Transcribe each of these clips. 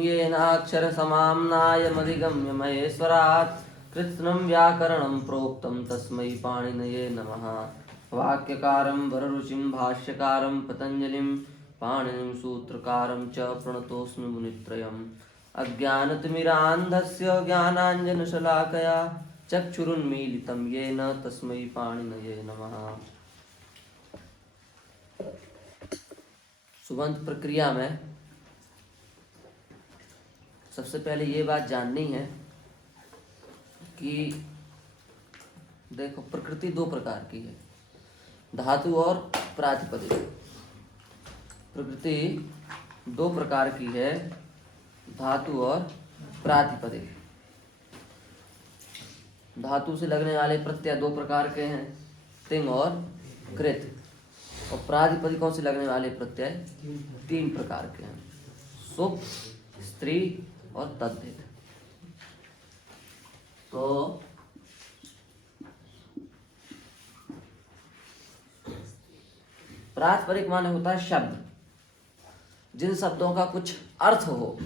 येनाक्षरसमाम्नायमधिगम्य महेश्वरात् कृत्स्नं व्याकरणं प्रोक्तं तस्मै पाणिनये नमः। वाक्यकारं वररुचिं भाष्यकारं पतञ्जलिं पाणिनिं सूत्रकारं च प्रणतोऽस्मि मुनित्रयम्। अज्ञानतिमिरान्धस्य ज्ञानाञ्जनशलाकया चक्षुरुन्मीलितं येन तस्मै पाणिनये नमः। सुबंत प्रक्रिया में सबसे पहले ये बात जाननी है कि देखो, प्रकृति दो प्रकार की है, धातु और प्रातिपदिक। प्रकृति दो प्रकार की है, धातु और प्रातिपदिक। धातु से लगने वाले प्रत्यय दो प्रकार के हैं, तिंग और कृत। और प्रातिपदिकों से लगने वाले प्रत्यय तीन प्रकार के हैं, सुप, स्त्री और तद्धित। तो प्रातिपदिक माने होता है शब्द। जिन शब्दों का कुछ अर्थ हो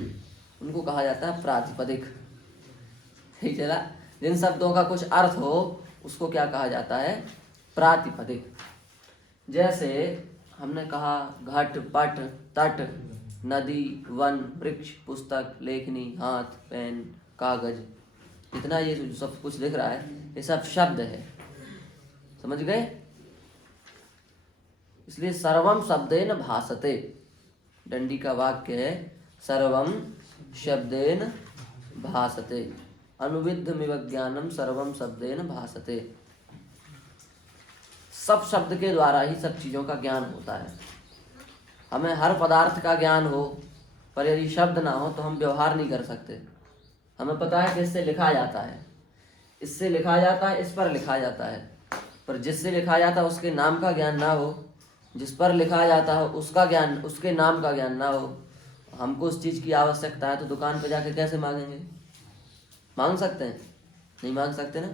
उनको कहा जाता है प्रातिपदिक। ठीक चला? जिन शब्दों का कुछ अर्थ हो उसको क्या कहा जाता है? प्रातिपदिक। जैसे हमने कहा घट, पट, तट, नदी, वन, वृक्ष, पुस्तक, लेखनी, हाथ, पेन, कागज, इतना ये जो सब कुछ लिख रहा है ये सब शब्द है। समझ गए? इसलिए सर्वम शब्देन भासते, डंडी का वाक्य है, सर्वम शब्देन भासते, अनुविद्धमिव ज्ञानम सर्वम शब्देन भासते। सब शब्द के द्वारा ही सब चीज़ों का ज्ञान होता है। हमें हर पदार्थ का ज्ञान हो, पर यदि शब्द ना हो तो हम व्यवहार नहीं कर सकते। हमें पता है कि इससे लिखा जाता है, इससे लिखा जाता है, इस पर लिखा जाता है, पर जिससे लिखा जाता है उसके नाम का ज्ञान ना हो, जिस पर लिखा जाता है उसका ज्ञान, उसके नाम का ज्ञान ना हो, हमको उस चीज़ की आवश्यकता है तो दुकान पर जाकर कैसे मांगेंगे? मांग सकते हैं? नहीं मांग सकते ना।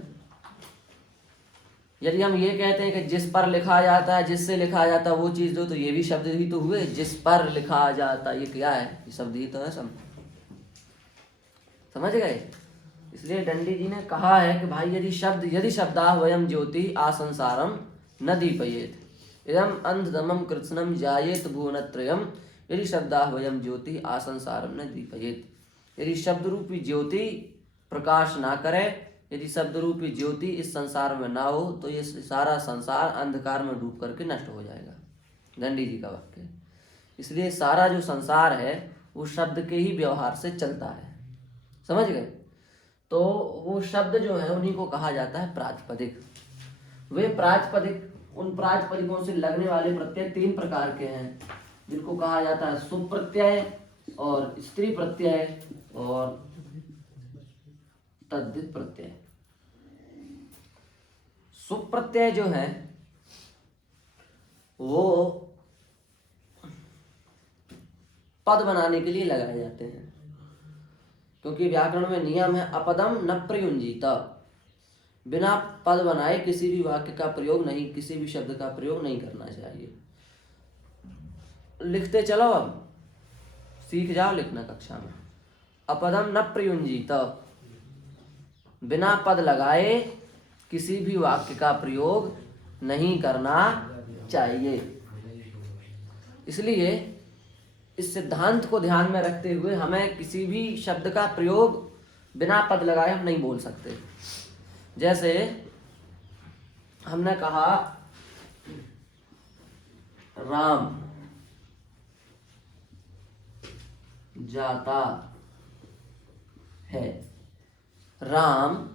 यदि हम ये कहते हैं कि जिस पर लिखा जाता है, जिससे लिखा जाता है वो चीज़ दो, तो ये भी शब्द ही तो हुए। जिस पर लिखा जाता, ये क्या है? ये शब्द ही तो है सब। समझ गए? इसलिए दंडी जी ने कहा है कि भाई यदि शब्दा वयम ज्योति आसंसारम न दीपयेत इदम अंधतमम कृत्स्नम जायेत भुवनत्रयम यदि शब्दा वयम ज्योति आसंसारम न दीपयेत। यदि शब्द रूपी ज्योति प्रकाश ना करे, यदि शब्द रूपी ज्योति इस संसार में ना हो, तो ये सारा संसार अंधकार में डूब करके नष्ट हो जाएगा। दंडी जी का वाक्य है। इसलिए सारा जो संसार है वो शब्द के ही व्यवहार से चलता है। समझ गए? तो वो शब्द जो है उन्हीं को कहा जाता है प्रातिपदिक। वे प्रातिपदिक, उन प्रातिपदिकों से लगने वाले प्रत्यय तीन प्रकार के हैं, जिनको कहा जाता है सुप प्रत्यय और स्त्री प्रत्यय और तद्धित प्रत्यय। सुप प्रत्यय जो है वो पद बनाने के लिए लगाए जाते हैं, क्योंकि व्याकरण में नियम है अपदम न प्रयुंजीत। बिना पद बनाए किसी भी वाक्य का प्रयोग नहीं, किसी भी शब्द का प्रयोग नहीं करना चाहिए। लिखते चलो, अब सीख जाओ लिखना कक्षा में। अपदम न प्रयुंजीत, बिना पद लगाए किसी भी वाक्य का प्रयोग नहीं करना चाहिए। इसलिए इस सिद्धांत को ध्यान में रखते हुए हमें किसी भी शब्द का प्रयोग बिना पद लगाए हम नहीं बोल सकते। जैसे हमने कहा राम जाता है, राम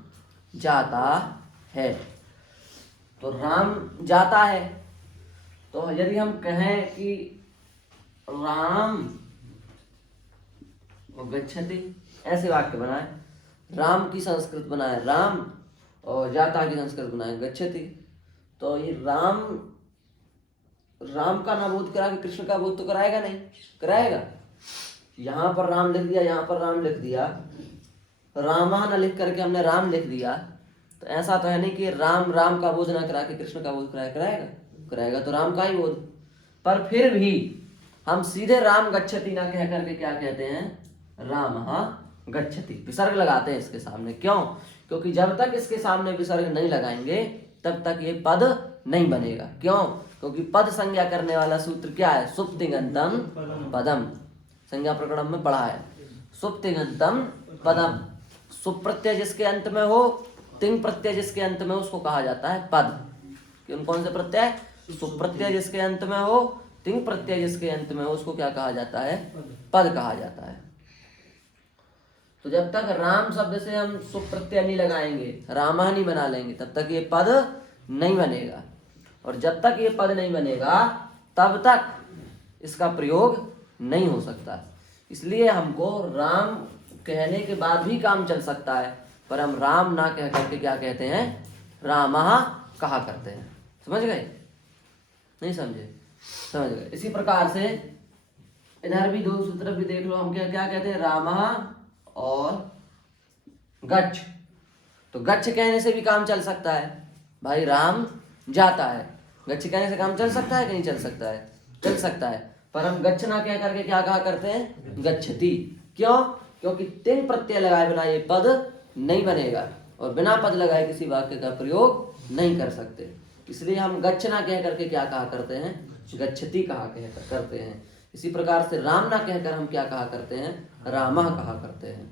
जाता है, तो राम जाता है। तो यदि हम कहें कि राम गच्छति, ऐसे वाक्य बनाए, राम की संस्कृत बनाए राम और जाता की संस्कृत बनाए गच्छति, तो ये राम का ना बोध करा के कृष्ण का बोध तो कराएगा नहीं? कराएगा। यहाँ पर राम लिख दिया, यहाँ पर राम लिख दिया, रामा न लिख करके हमने राम लिख दिया, तो ऐसा तो है नहीं कि राम राम का बोध ना करा के कृष्ण का बोध कराएगा? कराएगा तो राम का ही बोध। पर फिर भी हम सीधे राम गच्छति ना कह करके क्या कहते हैं? रामः गच्छति। विसर्ग लगाते हैं इसके सामने, क्यों? क्योंकि जब तक इसके सामने विसर्ग नहीं लगाएंगे तब तक ये पद नहीं बनेगा। क्यों? क्योंकि पद संज्ञा करने वाला सूत्र क्या है? सुप्तिगंतम पदम। संज्ञा प्रकरण में पढ़ा है, सुप्तिगंतम पदम। सुप प्रत्यय जिसके अंत में हो, तिंग प्रत्यय जिसके अंत में हो, उसको कहा जाता है पद। कौन से प्रत्यय? सुप प्रत्यय जिसके अंत में हो, तिंग प्रत्यय जिसके अंत में हो, उसको क्या कहा जाता है? पद कहा जाता है। तो जब तक राम शब्द से हम सुप प्रत्यय नहीं लगाएंगे, रामा नहीं बना लेंगे, तब तक ये पद नहीं बनेगा। और जब तक ये पद नहीं बनेगा तब तक इसका प्रयोग नहीं हो सकता। इसलिए हमको राम कहने के बाद भी काम चल सकता है, पर हम राम ना कह करके क्या कहते हैं? रामः कहा करते हैं। समझ गए? नहीं समझे? समझ गए। इसी प्रकार से इधर भी दो सूत्र भी देख लो, हम क्या क्या कहते हैं? रामः और गच्छ। तो गच्छ कहने से भी काम चल सकता है, भाई राम जाता है, गच्छ कहने से काम चल सकता है कि नहीं चल सकता है? चल सकता है। पर हम गच्छ ना कह करके क्या कहा करते हैं? गच्छति। क्यों? क्योंकि तिंग प्रत्यय लगाए बिना ये पद नहीं बनेगा, और बिना पद लगाए किसी वाक्य का प्रयोग नहीं कर सकते। इसलिए हम गच्छ ना कह करके क्या कहा करते हैं? गच्छति कहा करते हैं। इसी प्रकार से राम ना कहकर हम क्या कहा करते हैं? रामः कहा करते हैं।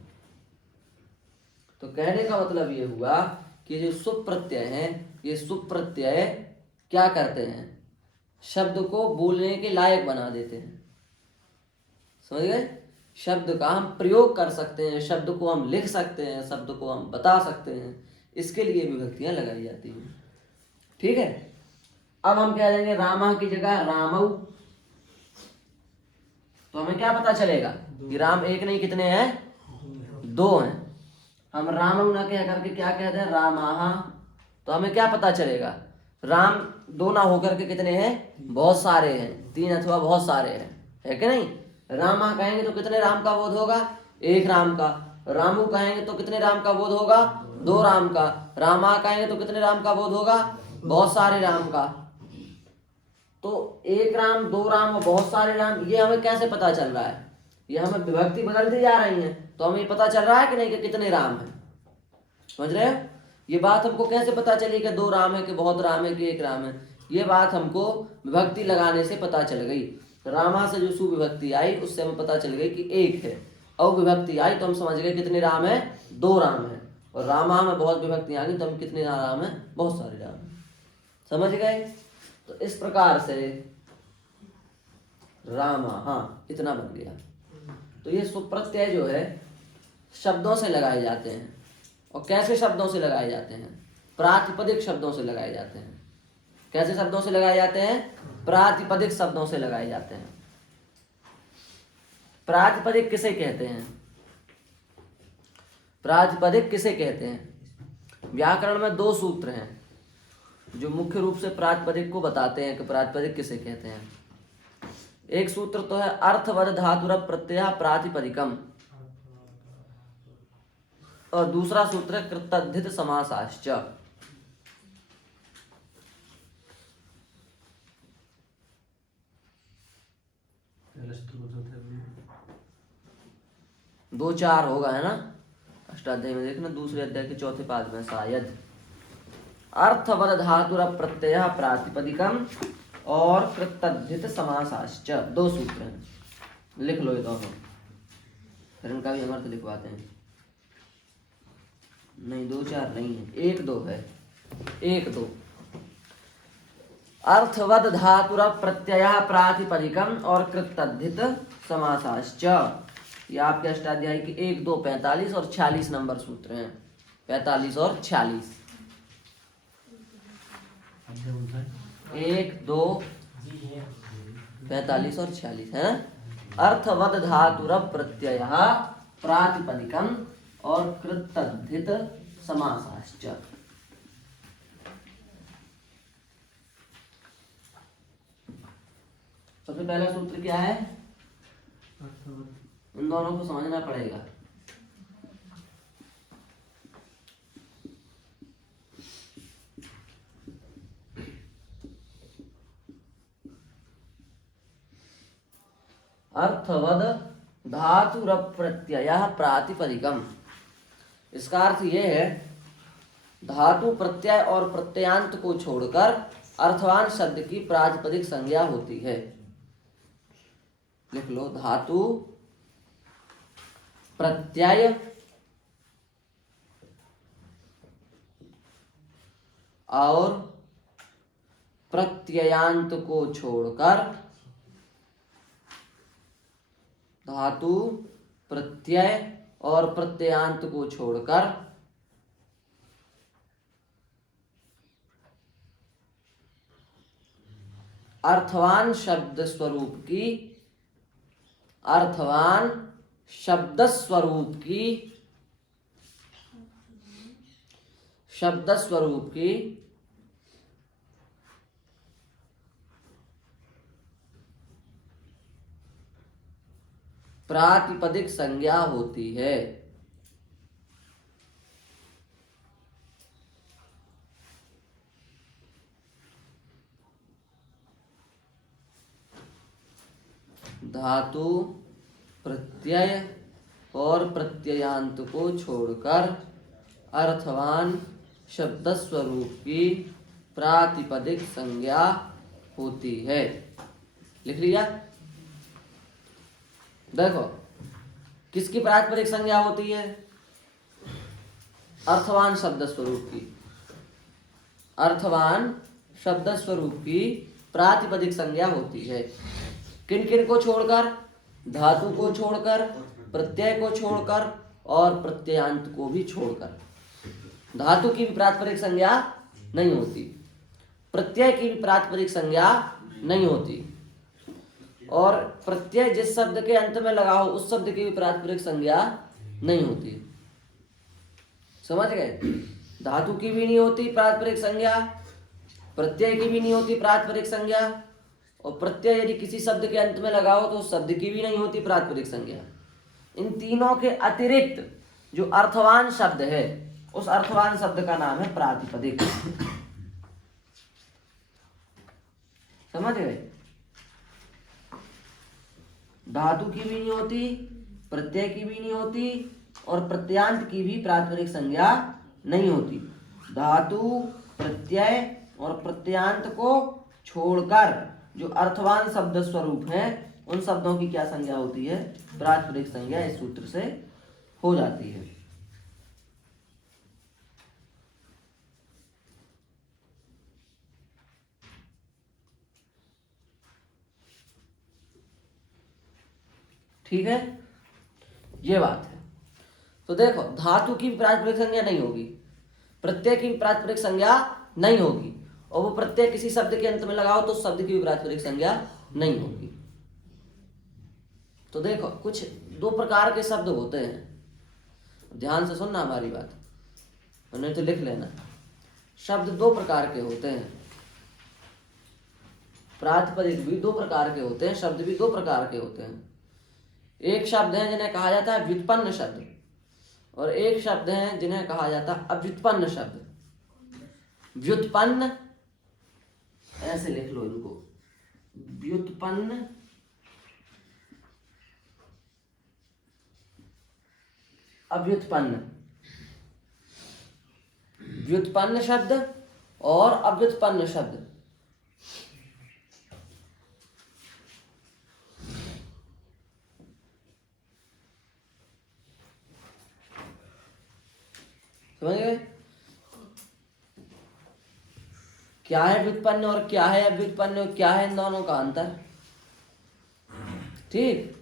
तो कहने का मतलब ये हुआ कि जो सुप प्रत्यय है, ये सुप प्रत्यय क्या करते हैं? शब्द को बोलने के लायक बना देते हैं। समझ गए? शब्द का हम प्रयोग कर सकते हैं, शब्द को हम लिख सकते हैं, शब्द को हम बता सकते हैं, इसके लिए विभक्तियां लगाई जाती हैं। ठीक है। अब हम कह देंगे रामा की जगह रामऊ, तो हमें क्या पता चलेगा कि राम एक नहीं कितने हैं? दो हैं। हम रामऊ ना कह करके क्या कहते हैं? रामाहा, तो हमें क्या पता चलेगा? राम दो ना होकर के कितने हैं? बहुत सारे हैं, तीन अथवा बहुत सारे हैं, है कि नहीं? रामा कहेंगे तो कितने राम का बोध होगा? एक राम का। रामू कहेंगे तो कितने राम का बोध होगा? दो राम का। रामा कहेंगे तो कितने राम का बोध होगा? बहुत सारे राम का। तो एक राम, दो राम और बहुत सारे राम, ये हमें कैसे पता चल रहा है? ये हमें विभक्ति बदलती जा रही है, तो हमें पता चल रहा है कि नहीं कि कितने राम हैं। समझ रहे हो? ये बात हमको कैसे पता चली कि दो राम है, कि बहुत राम है, कि एक राम है? ये बात हमको विभक्ति लगाने से पता चल गई। रामा से जो सुविभक्ति आई उससे हमें पता चल गई कि एक है। अविभक्ति आई तो हम समझ गए कितने राम है? दो राम है। और रामा में बहुत विभक्ति आ गई तो हम कितने राम है? बहुत सारे राम है। समझ गए? तो इस प्रकार से रामा, हाँ इतना बन गया। तो ये सुप्रत्यय जो है शब्दों से लगाए जाते हैं। और कैसे शब्दों से लगाए जाते हैं? प्रातिपदिक शब्दों से लगाए जाते हैं। कैसे शब्दों से लगाए जाते हैं? प्रातिपदिक शब्दों से लगाए जाते हैं। प्रातिपदिक किसे कहते हैं? प्रातिपदिक किसे कहते हैं? व्याकरण में दो सूत्र हैं जो मुख्य रूप से प्रातिपदिक को बताते हैं कि प्रातिपदिक किसे कहते हैं। एक सूत्र तो है अर्थवद धातुर प्रत्यय प्रातिपदिकम, और दूसरा सूत्र है कृतद्धित समासाश्च। दो चार होगा, है ना? अष्टाध्याय में देखना, दूसरे अध्याय के चौथे पाद में शायद। अर्थवद धातुर प्रत्यय प्रातिपदिकम और कृतद्धित समासाश्च, दो सूत्र हैं। लिख लो ये दोनों, फिर इनका भी हम अर्थ लिखवाते हैं। नहीं, दो चार नहीं है, एक दो है, एक दो। अर्थवद धातुर प्रत्यय प्रातिपदिकम और कृतद्धित समासाश्च, ये आपके अष्टाध्यायी के 1, 2, 45 और 46 नंबर सूत्र हैं। 45 और 46, 1, 2, 45 और 46 है ना? अर्थवद धातुर प्रत्यय प्रातिपदिकम और कृतद्धित समासाश्च। सबसे पहला सूत्र क्या है? इन दोनों को समझना पड़ेगा। अर्थवद धातुरप प्रत्ययः प्रातिपदिकम। इसका अर्थ ये है धातु प्रत्यय और प्रत्ययांत को छोड़कर अर्थवान शब्द की प्रातिपदिक संज्ञा होती है। लिख लो, धातु प्रत्यय और प्रत्ययांत को छोड़कर, धातु प्रत्यय और प्रत्ययांत को छोड़कर अर्थवान शब्द स्वरूप की, अर्थवान शब्द स्वरूप की, शब्द स्वरूप की प्रातिपदिक संज्ञा होती है। धातु प्रत्यय और प्रत्ययांत को छोड़कर अर्थवान शब्द स्वरूप की प्रातिपदिक संज्ञा होती है। लिख लिया? देखो, किसकी प्रातिपदिक संज्ञा होती है? अर्थवान शब्द स्वरूप की। अर्थवान शब्द स्वरूप की प्रातिपदिक संज्ञा होती है। किन किन को छोड़कर? धातु को छोड़कर, प्रत्यय को छोड़कर और प्रत्ययांत को भी छोड़कर। धातु की भी प्रातिपदिक संज्ञा नहीं होती, प्रत्यय की भी प्रातिपदिक संज्ञा नहीं होती, और प्रत्यय जिस शब्द के अंत में लगा हो उस शब्द की भी प्रातिपदिक संज्ञा नहीं होती। समझ गए? धातु की भी नहीं होती प्रातिपदिक संज्ञा, प्रत्यय की भी नहीं होती प्रातिपदिक संज्ञा, और प्रत्यय यदि किसी शब्द के अंत में लगा हो तो उस शब्द की भी नहीं होती प्रातिपदिक संज्ञा। इन तीनों के अतिरिक्त जो अर्थवान शब्द है उस अर्थवान शब्द का नाम है प्रातिपदिक। समझ गए? धातु की भी नहीं होती, प्रत्यय की भी नहीं होती और प्रत्ययांत की भी प्रातिपदिक संज्ञा नहीं होती। धातु प्रत्यय और प्रत्ययांत को छोड़कर जो अर्थवान शब्द स्वरूप हैं उन शब्दों की क्या संज्ञा होती है? प्रातिपदिक संज्ञा इस सूत्र से हो जाती है। ठीक है, ये बात है। तो देखो, धातु की प्रातिपदिक संज्ञा नहीं होगी, प्रत्यय की प्रातिपदिक संज्ञा नहीं होगी, और वो प्रत्यय किसी शब्द के अंत में लगाओ तो उस शब्द की भी प्रातिपदिक संज्ञा नहीं होगी। तो देखो, कुछ दो प्रकार के शब्द होते हैं, ध्यान से सुनना हमारी बात, नहीं तो लिख लेना। शब्द दो प्रकार के होते हैं, प्रातिपदिक भी दो प्रकार के होते हैं, शब्द भी दो प्रकार के होते हैं। एक शब्द है जिन्हें कहा जाता है व्युत्पन्न शब्द, और एक शब्द है जिन्हें कहा जाता है अव्युत्पन्न शब्द। व्युत्पन्न, ऐसे लिख लो इनको, व्युत्पन्न अव्युत्पन्न। व्युत्पन्न शब्द और अव्युत्पन्न शब्द। समझ गए? क्या है व्युत्पन्न और क्या है अव्युत्पन्न और क्या है इन दोनों का अंतर? ठीक,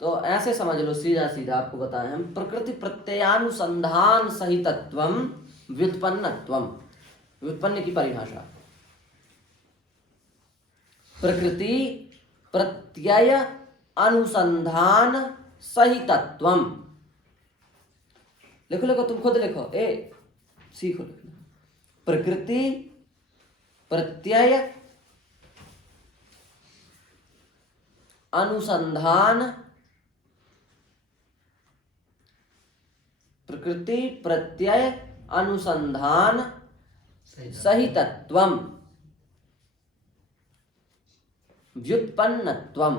तो ऐसे समझ लो, सीधा सीधा आपको बताएं हम। प्रकृति प्रत्ययानुसंधान सहितत्वम व्युत्पन्नत्वम। व्युत्पन्न की परिभाषा, प्रकृति प्रत्यय अनुसंधान सहितत्वम। लिखो लिखो, तुम खुद लिखो, सीखो लिखना। प्रकृति प्रत्यय अनुसंधान, प्रकृति प्रत्यय अनुसंधान सहितत्वम व्युत्पन्नत्वम।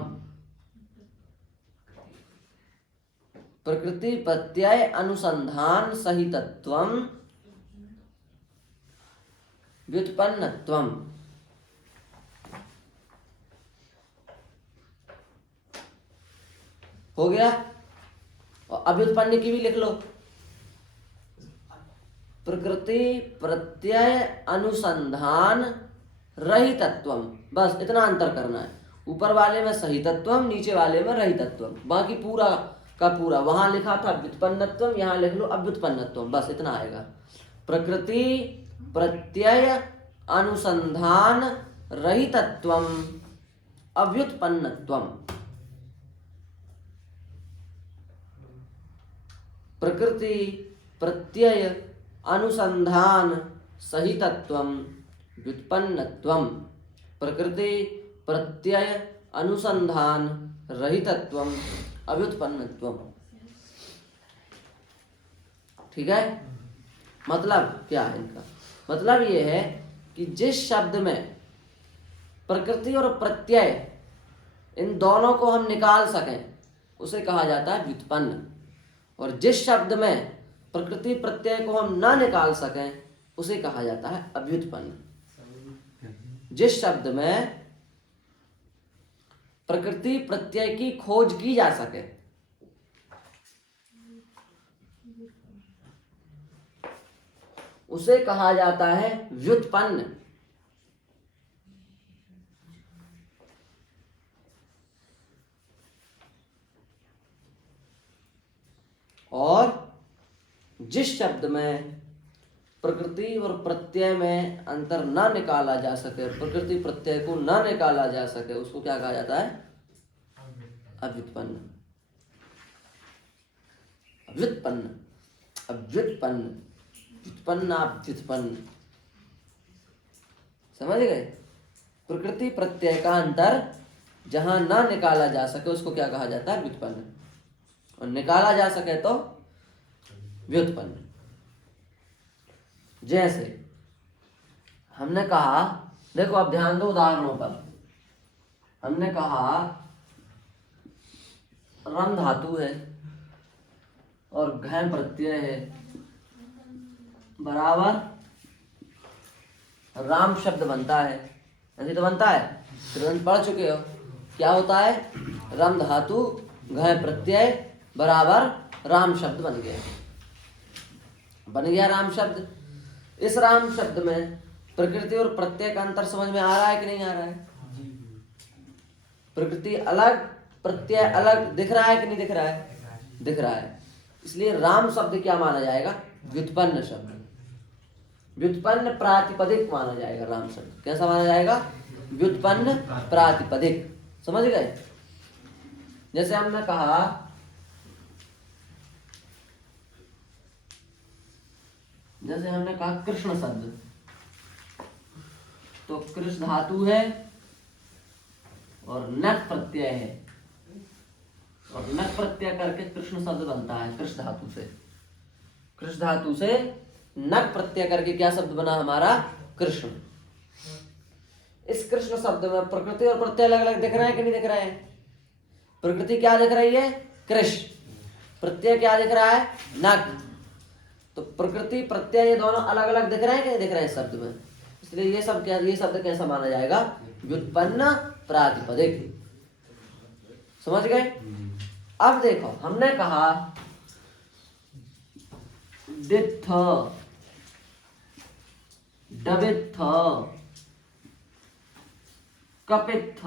प्रकृति प्रत्यय अनुसंधान सहितत्वम व्युत्पन्नत्वम। हो गया। और अव्युत्पन्न की भी लिख लो, प्रकृति प्रत्यय अनुसंधान रहितत्वम। बस इतना अंतर करना है, ऊपर वाले में सहितत्वम, नीचे वाले में रहितत्वम। बाकी पूरा का पूरा वहां लिखा था व्युत्पन्नत्वम, यहाँ लिख लो अव्युत्पन्नत्वम, बस इतना आएगा। प्रकृति प्रत्यय अनुसंधान रहितत्वम अव्युत्पन्नत्वम। प्रकृति प्रत्यय अनुसंधान सहितत्वम व्युत्पन्नत्वम। प्रकृति प्रत्यय अनुसंधान रहितत्वम अव्युत्पन्नत्वम। ठीक है। मतलब क्या है इनका? मतलब ये है कि जिस शब्द में प्रकृति और प्रत्यय इन दोनों को हम निकाल सकें उसे कहा जाता है व्युत्पन्न, और जिस शब्द में प्रकृति प्रत्यय को हम ना निकाल सकें उसे कहा जाता है अव्युत्पन्न। जिस शब्द में प्रकृति प्रत्यय की खोज की जा सके उसे कहा जाता है व्युत्पन्न। और जिस शब्द में प्रकृति और प्रत्यय में अंतर ना निकाला जा सके, प्रकृति प्रत्यय को ना निकाला जा सके, उसको क्या कहा जाता है? अव्युत्पन्न। अव्युत्पन्न, अव्युत्पन्न, व्युत्पन्न, अव्युत्पन्न। समझ गए? प्रकृति प्रत्यय का अंतर जहां ना निकाला जा सके उसको क्या कहा जाता है? व्युत्पन्न। और निकाला जा सके तो व्युत्पन्न। जैसे हमने कहा, देखो अब ध्यान दो उदाहरणों पर। हमने कहा रम धातु है और घय प्रत्यय है बराबर राम शब्द बनता है। ऐसे तो बनता है, तुरंत पढ़ चुके हो। क्या होता है? रम धातु घय प्रत्यय बराबर राम शब्द बन गया। बन गया राम शब्द। इस राम शब्द में प्रकृति और प्रत्यय का अंतर समझ में आ रहा है कि नहीं आ रहा है? प्रकृति अलग प्रत्यय अलग दिख रहा है कि नहीं दिख रहा है? दिख रहा है। इसलिए राम शब्द क्या माना जाएगा? व्युत्पन्न शब्द। व्युत्पन्न प्रातिपदिक माना जाएगा राम शब्द। कैसा माना जाएगा? व्युत्पन्न प्रातिपदिक। समझ गए? जैसे हमने कहा कृष्ण शब्द, तो कृष्ण धातु है और नक प्रत्यय है, और नक प्रत्यय करके कृष्ण शब्द बनता है कृष्ण धातु से। कृष्ण धातु से नक प्रत्यय करके क्या शब्द बना हमारा? कृष्ण। इस कृष्ण शब्द में प्रकृति और प्रत्यय अलग अलग दिख रहे हैं कि नहीं दिख रहे हैं? प्रकृति क्या दिख रही है? कृष्ण। प्रत्यय क्या दिख रहा है? नक। तो प्रकृति प्रत्यय ये दोनों अलग अलग दिख रहे हैं कि नहीं दिख रहे हैं शब्द में? इसलिए ये शब्द कैसा माना जाएगा? व्युत्पन्न प्रातिपदिक। समझ गए? अब देखो, हमने कहा दित्थ, डबित्थ, कपित्थ,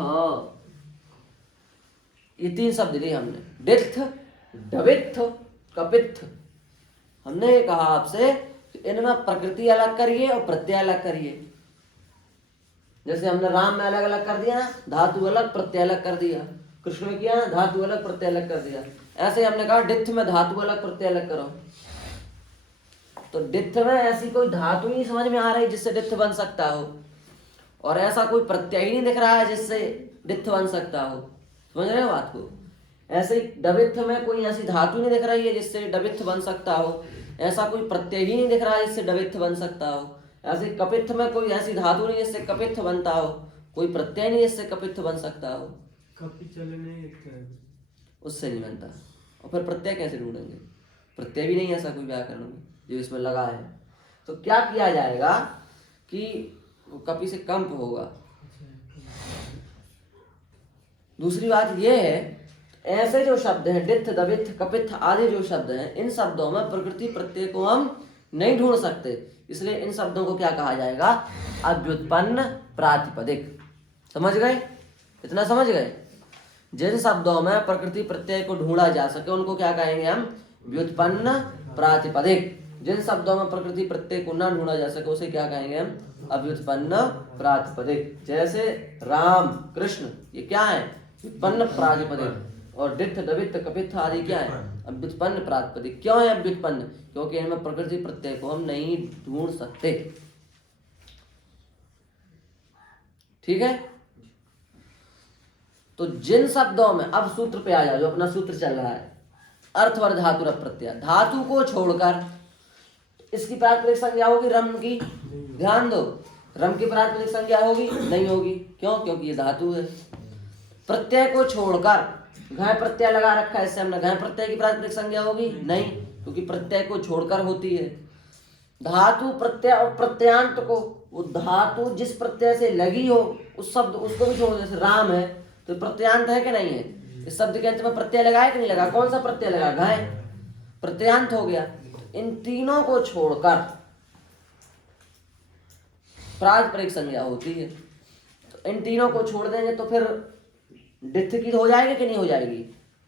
ये तीन शब्द लिए हमने। डित्थ, डबित्थ, कपित्थ। हमने ये कहा आपसे कि इनमें प्रकृति अलग करिए और प्रत्यय अलग करिए। जैसे हमने राम में अलग अलग कर दिया ना, धातु अलग प्रत्यय अलग कर दिया। कृष्ण में किया ना, धातु अलग प्रत्यय अलग कर दिया। ऐसे हमने कहा डित्थ में धातु अलग प्रत्यय अलग करो। तो डित्थ में ऐसी कोई धातु ही समझ में आ रही जिससे डित्थ बन सकता हो, और ऐसा कोई प्रत्यय ही नहीं दिख रहा है जिससे डित्थ बन सकता हो। समझ रहे हो बात को? ऐसे ही डबित्थ में कोई ऐसी धातु नहीं दिख रही है जिससे डबित्थ बन सकता हो, ऐसा कोई प्रत्यय ही नहीं दिख रहा है जिससे डबित्थ बन सकता हो। ऐसे कपित्थ में कोई ऐसी धातु नहीं जिससे कपित्थ बनता हो, कोई प्रत्यय नहीं जिससे कपित्थ बन सकता हो। कपि चलने उससे नहीं बनता। और फिर प्रत्यय कैसे ढूंढेंगे? प्रत्यय भी नहीं ऐसा कोई व्याकरण में जो इसमें लगा है। तो क्या किया जाएगा कि कपि से कंप होगा। दूसरी बात यह है, ऐसे जो शब्द हैं डित्थ, दवित्थ, कपित्थ आदि जो शब्द हैं, इन शब्दों में प्रकृति प्रत्यय को हम नहीं ढूंढ सकते, इसलिए इन शब्दों को क्या कहा जाएगा? अव्युत्पन्न प्रातिपदिक। समझ गए? इतना समझ गए? जिन शब्दों में प्रकृति प्रत्यय को ढूंढा जा सके उनको क्या कहेंगे हम? व्युत्पन्न प्रातिपदिक। जिन शब्दों में प्रकृति प्रत्यय को न ढूंढा जा सके उसे क्या कहेंगे हम? अव्युत्पन्न प्रातिपदिक। जैसे राम, कृष्ण, ये क्या है? व्युत्पन्न प्रातिपदिक। और डित्थ, दवित्थ, कपित्थ आदि क्या है? अव्युत्पन्न प्रातिपदिक। क्यों है अव्युत्पन्न? क्योंकि इनमें प्रकृति प्रत्यय को हम नहीं ढूंढ सकते। ठीक है? तो जिन शब्दों में, अब सूत्र पे आ जाओ, जो अपना सूत्र चल रहा है, अर्थवर धातु प्रत्यय, धातु को छोड़कर इसकी प्रातिपदिक संज्ञा होगी रम की। ध्यान दो, रम की प्रातिपदिक संज्ञा होगी? नहीं होगी। क्यों? क्योंकि ये धातु है। प्रत्यय को छोड़कर घय प्रत्यय लगा रखा है, इससे हमने घय प्रत्यय की प्रातिपदिक संज्ञा होगी? नहीं, क्योंकि प्रत्यय को छोड़कर होती है। धातु प्रत्यय और प्रत्ययांत को, वो धातु जिस प्रत्यय से लगी हो उस शब्द उसको भी छोड़। जैसे राम है तो प्रत्ययांत है कि नहीं है? इस शब्द के अंत में प्रत्यय लगा है कि नहीं लगा? कौन सा प्रत्यय लगा? घय, प्रत्ययांत हो गया। इन तीनों को छोड़कर प्रातिपदिक संज्ञा होती है। तो इन तीनों को छोड़ देंगे तो फिर डित्थ की हो जाएगी कि नहीं हो जाएगी?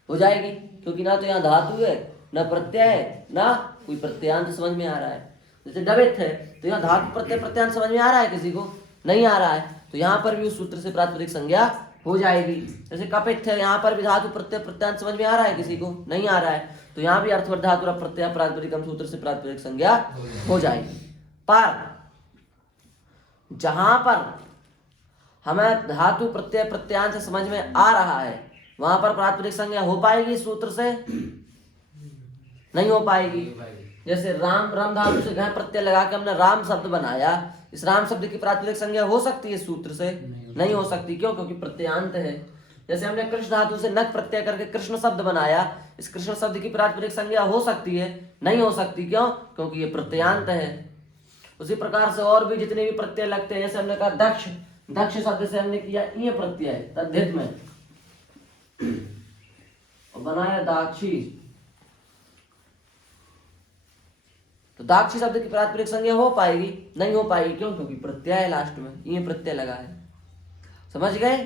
हो जाएगी, क्योंकि ना तो यहाँ धातु है, ना प्रत्यय है, ना कोई प्रत्ययांत समझ में आ रहा है। जैसे दवित्थ है तो यहाँ धातु प्रत्यय प्रत्ययांत समझ में आ रहा है? किसी को नहीं आ रहा है, तो यहाँ पर भी उस सूत्र से प्रातिपदिक संज्ञा हो जाएगी। जैसे कपित्थ है, यहाँ पर भी धातु प्रत्यय प्रत्ययांत समझ में आ रहा है? किसी को नहीं आ रहा है, तो यहाँ भी अर्थवर धातु प्रत्यय प्रातिपदिकम सूत्र से प्रातिपदिक संज्ञा हो जाएगी। पर जहां पर हमें धातु प्रत्यय प्रत्यांत समझ में आ रहा है वहां पर प्रातिपदिक संज्ञा हो पाएगी सूत्र से? नहीं हो पाएगी। जैसे राम, रम धातु से घय प्रत्यय लगा के हमने राम शब्द बनाया, इस राम शब्द की प्रातिपदिक संज्ञा हो सकती है सूत्र से? नहीं हो सकती। क्यों? क्योंकि प्रत्ययांत है। जैसे हमने कृष्ण धातु से नक प्रत्यय करके कृष्ण शब्द बनाया, इस कृष्ण शब्द की प्रातिपदिक संज्ञा हो सकती है? नहीं हो सकती। क्यों? क्योंकि ये प्रत्ययांत है। उसी प्रकार से और भी जितने भी प्रत्यय लगते हैं, जैसे हमने कहा दक्ष, दक्ष शब्द से हमने किया ईय प्रत्यय तद्धित में, और बनाया दाक्षी, तो दाक्षी शब्द की प्रातिपदिक संज्ञा हो पाएगी? नहीं हो पाएगी। क्यों? क्योंकि प्रत्यय है लास्ट में, ईय प्रत्यय लगा है। समझ गए?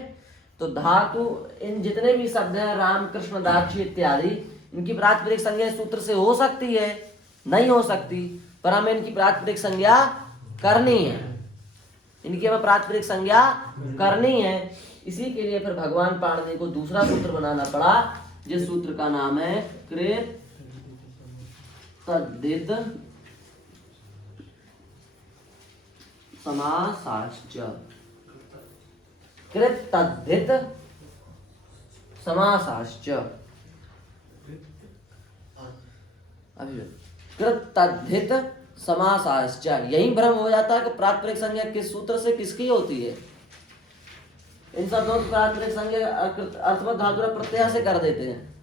तो धातु, इन जितने भी शब्द हैं राम, कृष्ण, दाक्षी इत्यादि, इनकी प्रातिपदिक संज्ञा सूत्र से हो सकती है? नहीं हो सकती। पर हमें इनकी प्रातिपदिक संज्ञा करनी है, इनकी हमें प्रातिपदिक संज्ञा करनी है। इसी के लिए फिर भगवान पाणिनि को दूसरा सूत्र बनाना पड़ा, जिस सूत्र का नाम है कृत तद्धित समासाश्च। कृत तद्धित समासाश्च, कृत तद्धित समासाश्च। यही भ्रम हो जाता है कि प्रातिपदिक संज्ञा किस सूत्र से किसकी होती है। इन शब्दों की प्रातिपदिक संज्ञा अर्थवत धातु प्रत्यय से कर देते हैं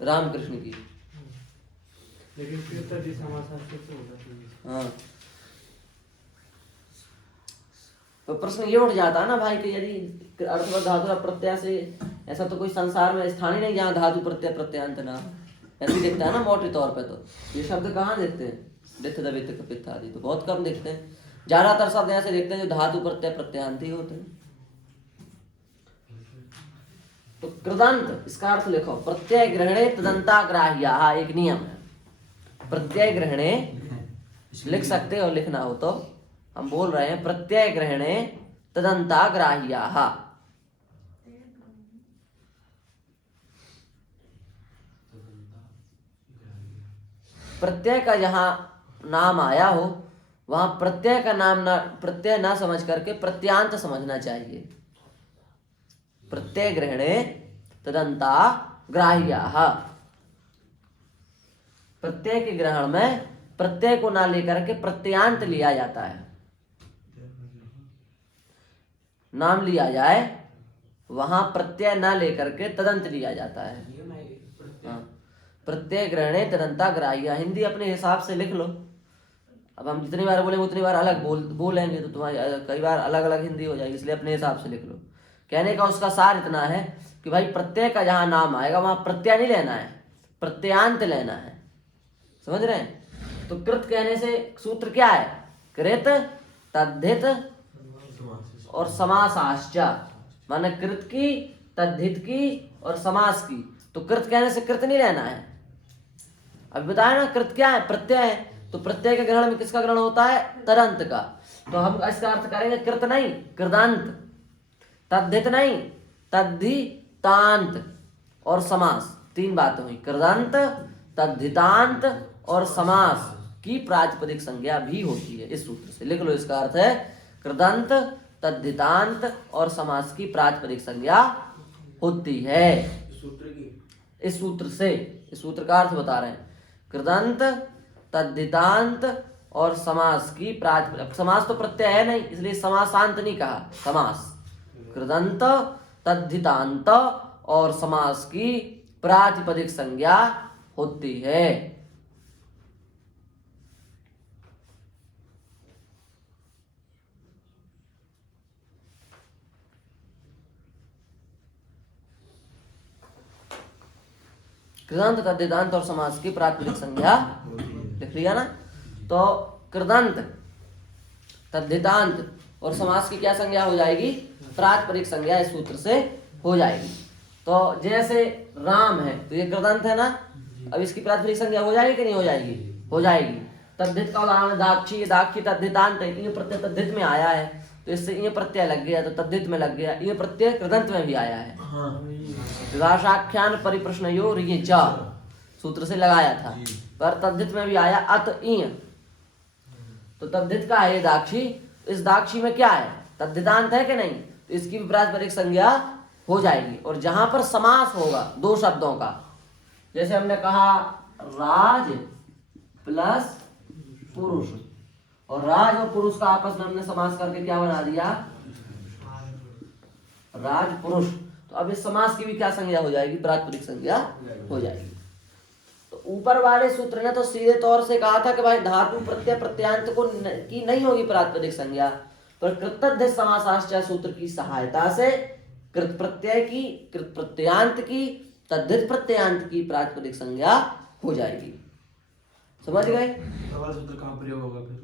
रामकृष्ण की। लेकिन हाँ, तो प्रश्न ये उठ जाता है ना भाई कि यदि अर्थवत धातु प्रत्यय से, ऐसा तो कोई संसार में स्थान ही नहीं जहाँ धातु प्रत्यय प्रत्ययांत ना, ऐसे दिखता है ना मोटे तौर पे। तो ये शब्द कहाँ दिखते हैं? डित्थ, दवित्थ, कपित्थ आदि तो बहुत कम दिखते हैं। ज्यादातर शब्द ऐसे दिखते हैं जो धातु प्रत्यय प्रत्यांत ही होते हैं। तो कृदंत, इसका अर्थ लिखो, प्रत्यय ग्रहणे तदंताग्राह्या। एक नियम है, प्रत्यय ग्रहणे लिख सकते हो, लिखना हो तो हम बोल रहे हैं प्रत्यय ग्रहणे तदंताग्राह्या। प्रत्यय का जहां नाम आया हो वहां प्रत्यय का नाम ना, प्रत्यय ना समझ करके प्रत्यांत समझना चाहिए। प्रत्यय ग्रहणे तदंताग्राह्याः। प्रत्यय के ग्रहण में प्रत्यय को ना लेकर के प्रत्यांत लिया जाता है। नाम लिया जाए वहां प्रत्यय ना लेकर के तदंत लिया जाता है। हाँ, प्रत्यय ग्रहणे तदंता ग्राह्य। हिंदी अपने हिसाब से लिख लो। अब हम जितनी बार बोलेंगे उतनी बार अलग बोलेंगे तो तुम्हारी कई बार अलग अलग हिंदी हो जाएगी, इसलिए अपने हिसाब से लिख लो। कहने का उसका सार इतना है कि भाई प्रत्यय का जहां नाम आएगा वहां प्रत्यय नहीं लेना है, प्रत्यांत लेना है। समझ रहे हैं? तो कृत कहने से सूत्र क्या है? कृत, तद्धित और समासाश्च। माने कृत की, तद्धित की और समास की। तो कृत कहने से कृत नहीं लेना है। अभी बताया ना, कृत क्या है? प्रत्यय है। तो प्रत्यय के ग्रहण में किसका ग्रहण होता है? तदंत का। तो हम इसका अर्थ करेंगे कृत नहीं, कृदांत। तद्धित नहीं, तद्धितांत और समास। तीन बातें हुई, कृदांत, तद्धितांत और समास की प्रातिपदिक संज्ञा भी होती है। इस सूत्र से लिख लो, इसका अर्थ है कृदंत, तद्धितांत और समास की प्रातिपदिक संज्ञा होती है। इस सूत्र से, इस सूत्र का अर्थ बता रहे हैं। कृदंत, तद्धितांत और समास की प्रातिपदिक। समास तो प्रत्यय है नहीं, इसलिए समासांत नहीं कहा, समास। कृदंत, तद्धितांत और समास की प्रातिपदिक संज्ञा होती है। कृदंत, तद्धितांत और समास की प्रातिपदिक संज्ञा लिख लिया ना। तो कृदंत, तद्धितांत और समास की क्या संज्ञा हो जाएगी? प्रातिपदिक संज्ञा इस सूत्र से हो जाएगी। तो जैसे राम है तो ये कृदंत है ना, अब इसकी प्रातिपदिक संज्ञा हो जाएगी कि नहीं हो जाएगी? हो जाएगी। तद्धित का उदाहरण दाक्षी, दाक्षी तद्धितांत है, ये प्रत्यय तद्धित में आया है तो इससे ये प्रत्यय लग गया तो तद्धित में लग गया। ये प्रत्यय कृदंत में भी आया है। विभाषाख्यान परिप्रश्नयोर ये च सूत्र से लगाया था, पर तद्धित में भी आया अत इय। तो तद्धित का है ये दाक्षी, इस दाक्षी में क्या है? तद्धितांत है कि नहीं? तो इसकी भी प्रातिपदिक संज्ञा हो जाएगी। और जहां पर समास होगा दो शब्दों का, जैसे हमने कहा राज प्लस पुरुष, और राज और पुरुष का आपस में हमने समास करके क्या बना दिया? राज पुरुष। तो अब इस समास की भी क्या संज्ञा हो जाएगी? प्रातिपदिक संज्ञा हो जाएगी। तो ऊपर वाले सूत्र ने तो सीधे तौर से कहा था कि भाई धातु प्रत्यय प्रत्यांत को की नहीं होगी प्रातिपदिक संज्ञा, पर कृतद्धित समासाश्च सूत्र की सहायता से कृत प्रत्यय की, कृत प्रत्यांत की, तद्धित प्रत्यांत की प्रातिपदिक संज्ञा हो जाएगी। समझ गए? सूत्र कहाँ प्रयोग होगा फिर?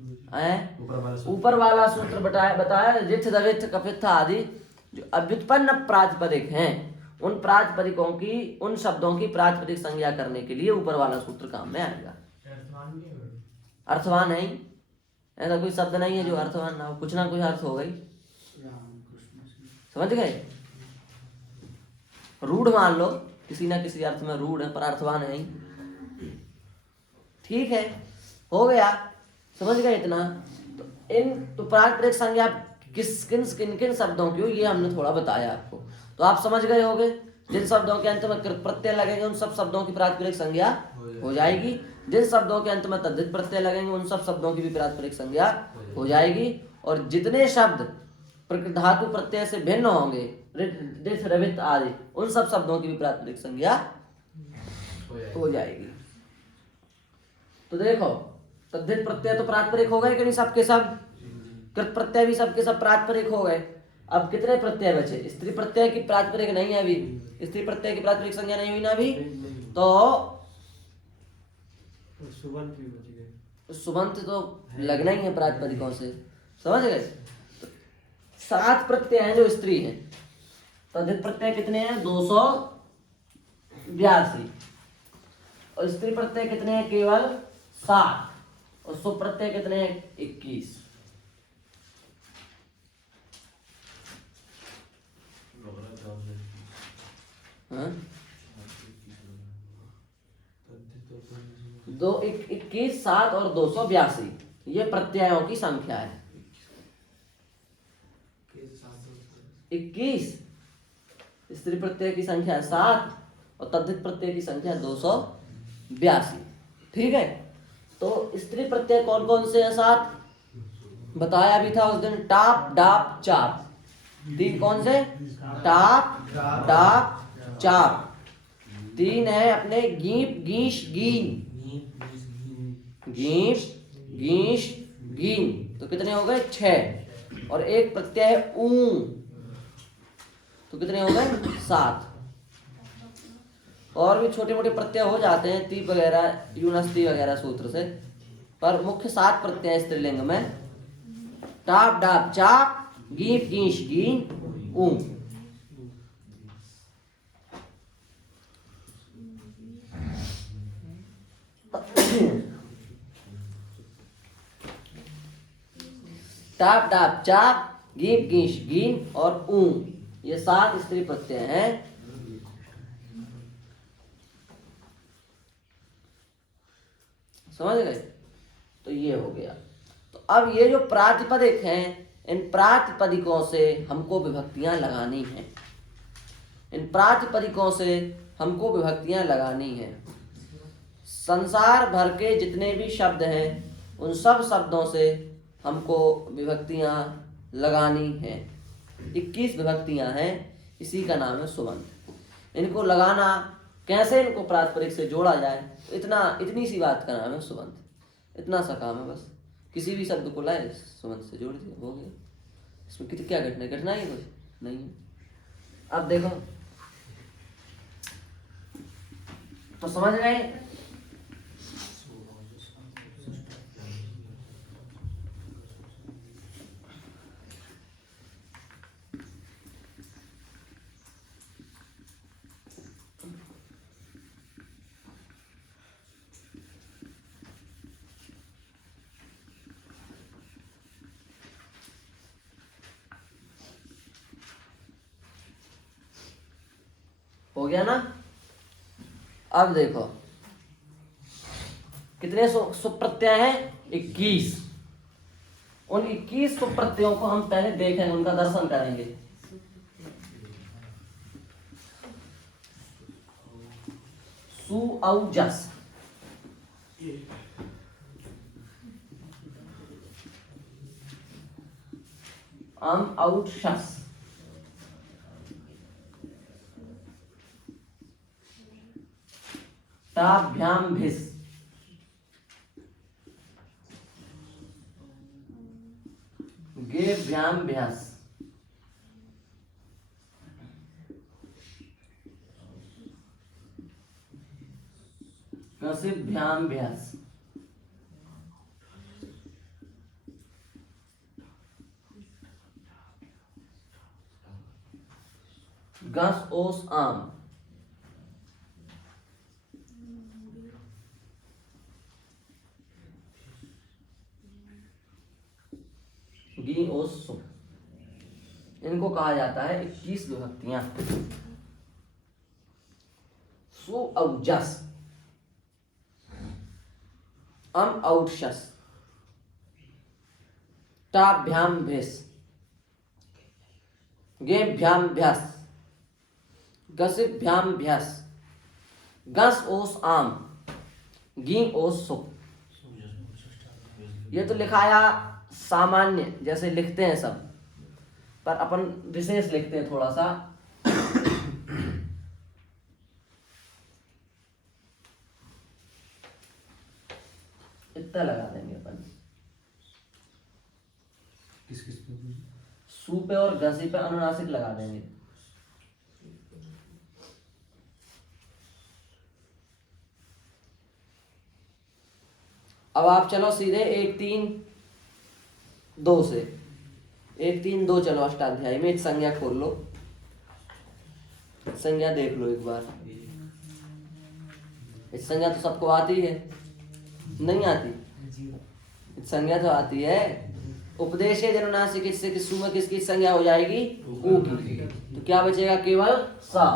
ऊपर वाला सूत्र बताया रिथ, दविथ, कपिथ आदि जो अव्युत्पन्न प्रातिपदिक हैं, उन प्रातिपदिकों की, उन शब्दों की प्रातिपदिक संज्ञा करने के लिए ऊपर वाला सूत्र काम में आएगा। अर्थवान है, ऐसा कोई शब्द नहीं है जो अर्थवान ना हो, कुछ ना कुछ अर्थ हो गई। समझ गए? रूढ़ मान लो, किसी ना किसी अर्थ में रूढ़ है पर अर्थवान है। ठीक है, हो गया। समझ गए इतना? तो इन तो प्रातिपदिक संज्ञा किन किन शब्दों की हो, ये हमने थोड़ा बताया आपको। तो आप समझ गए होंगे जिन शब्दों के अंत में कृत प्रत्यय लगेंगे उन सब शब्दों की प्रातिपदिक संज्ञा हो जाएगी। जिन शब्दों के अंत में तद्धित प्रत्यय लगेंगे उन सब शब्दों की भी प्रातिपदिक संज्ञा हो जाएगी। और जितने शब्द धातु प्रत्यय से भिन्न होंगे, रिथ, रवित आदि, उन सब शब्दों की भी प्रातिपदिक संज्ञा हो जाएगी। तो देखो, तद्धित प्रत्यय तो प्रातिपदिक हो गए कि नहीं? सबके सब। कृत प्रत्यय भी सबके सब प्रातिपदिक हो गए। अब कितने प्रत्यय बचे? स्त्री प्रत्यय की प्रातिपदिक नहीं है अभी, स्त्री प्रत्यय की प्रातिपदिक संज्ञा नहीं हुई ना अभी। तो सुबंत तो लगना ही है प्रातिपदिकों से। समझ गए? तो 7 प्रत्यय हैं जो स्त्री हैं। तद्धित प्रत्यय कितने हैं? 282। और स्त्री प्रत्यय कितने हैं? केवल 7। और सुप प्रत्यय कितने हैं? 21। हाँ? 21, 7 और 282 ये प्रत्ययों की संख्या है। 21 स्त्री प्रत्यय की संख्या 7 और तद्धित प्रत्यय की संख्या 282। ठीक है? तो स्त्री प्रत्यय कौन कौन से हैं? 7 बताया भी था उस दिन। टाप, डाप, चाप। 3 कौन से? टाप, डाप, चाप। तीन है अपने गीप गीश गीन, गीप गीश गीन, तो कितने हो गए 6। और एक प्रत्यय है ऊ, तो कितने हो गए 7। और भी छोटे मोटे प्रत्यय हो जाते हैं तीप वगैरह यूनस्ती वगैरह सूत्र से, पर मुख्य 7 प्रत्यय हैं स्त्रीलिंग में। टाप डाप चाप गीप गीश गीन ऊ। टाप डाप चाप गीप गीश गीन और ऊ, ये 7 स्त्री प्रत्यय हैं। समझ गए? तो ये हो गया। तो अब ये जो प्रातिपदिक हैं, इन प्रातिपदिकों से हमको विभक्तियां लगानी हैं, इन प्रातिपदिकों से हमको विभक्तियां लगानी हैं। संसार भर के जितने भी शब्द हैं उन सब शब्दों से हमको विभक्तियां लगानी हैं। 21 विभक्तियां हैं, इसी का नाम है सुबंध। इनको लगाना कैसे, इनको प्रातिपदिक से जोड़ा जाए, तो इतनी सी बात का नाम है सुबंध। इतना सा काम है बस। किसी भी शब्द को लाए सुबंध से जोड़ दिया, हो गया। इसमें क्या कठिनाई कुछ नहीं है। अब देखो तो समझ गए? हो गया ना? अब देखो कितने सुप्रत्यय हैं? 21। उन 21 सुप्रत्ययों को हम पहले देखेंगे, उनका दर्शन करेंगे। सु औ जस, अम औ शस, टाभ्याम भिस, गेभ्याम भ्यास, कसिभ्याम भ्यास, गस ओस आम, गी ओस सु। इनको कहा जाता है 21 विभक्तियां। सु औ जस, अम औ शस, टाभ्याम भिस, गेभ्याम भ्यास, गसिभ्याम भ्यास, गस ओस आम, गी ओस सु। ये तो लिखाया सामान्य जैसे लिखते हैं सब, पर अपन विशेष लिखते हैं थोड़ा सा। इतना लगा देंगे अपन। किस किस पे? सू पे और घसी पे अनुनासिक लगा देंगे। अब आप चलो सीधे 1 3 2 से 1 3 2 चलो अष्टाध्यायी में एक संज्ञा खोल लो, संज्ञा देख लो एक बार। इस संज्ञा तो सबको आती है, नहीं आती? संज्ञा तो आती है। उपदेश जनुनासिक, इससे किस में किसकी संज्ञा हो जाएगी? ऊ की। तो क्या बचेगा? केवल सा।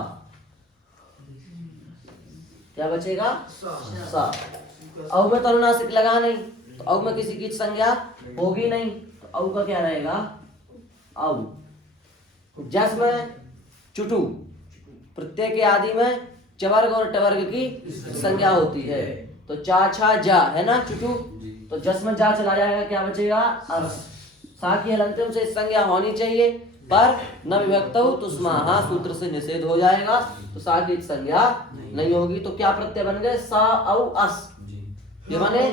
क्या बचेगा? सा। औ में तो अनुनासिक लगा नहीं, तो औ में किसी की संज्ञा होगी नहीं, तो औ का क्या रहेगा? औ। जस में चुटू, प्रत्यय के आदि में चवर्ग और टवर्ग की संज्ञा होती है, तो चा छा जा है ना चुटू, तो जस में जा चला जाएगा, क्या बचेगा? अस। सा की हलंतम से संज्ञा होनी चाहिए, पर न विभक्तौ तुस्माहा सूत्र से निषेध हो जाएगा, तो सा की संज्ञा नहीं होगी। तो क्या प्रत्यय बन गए? सा औ अस, ये बने।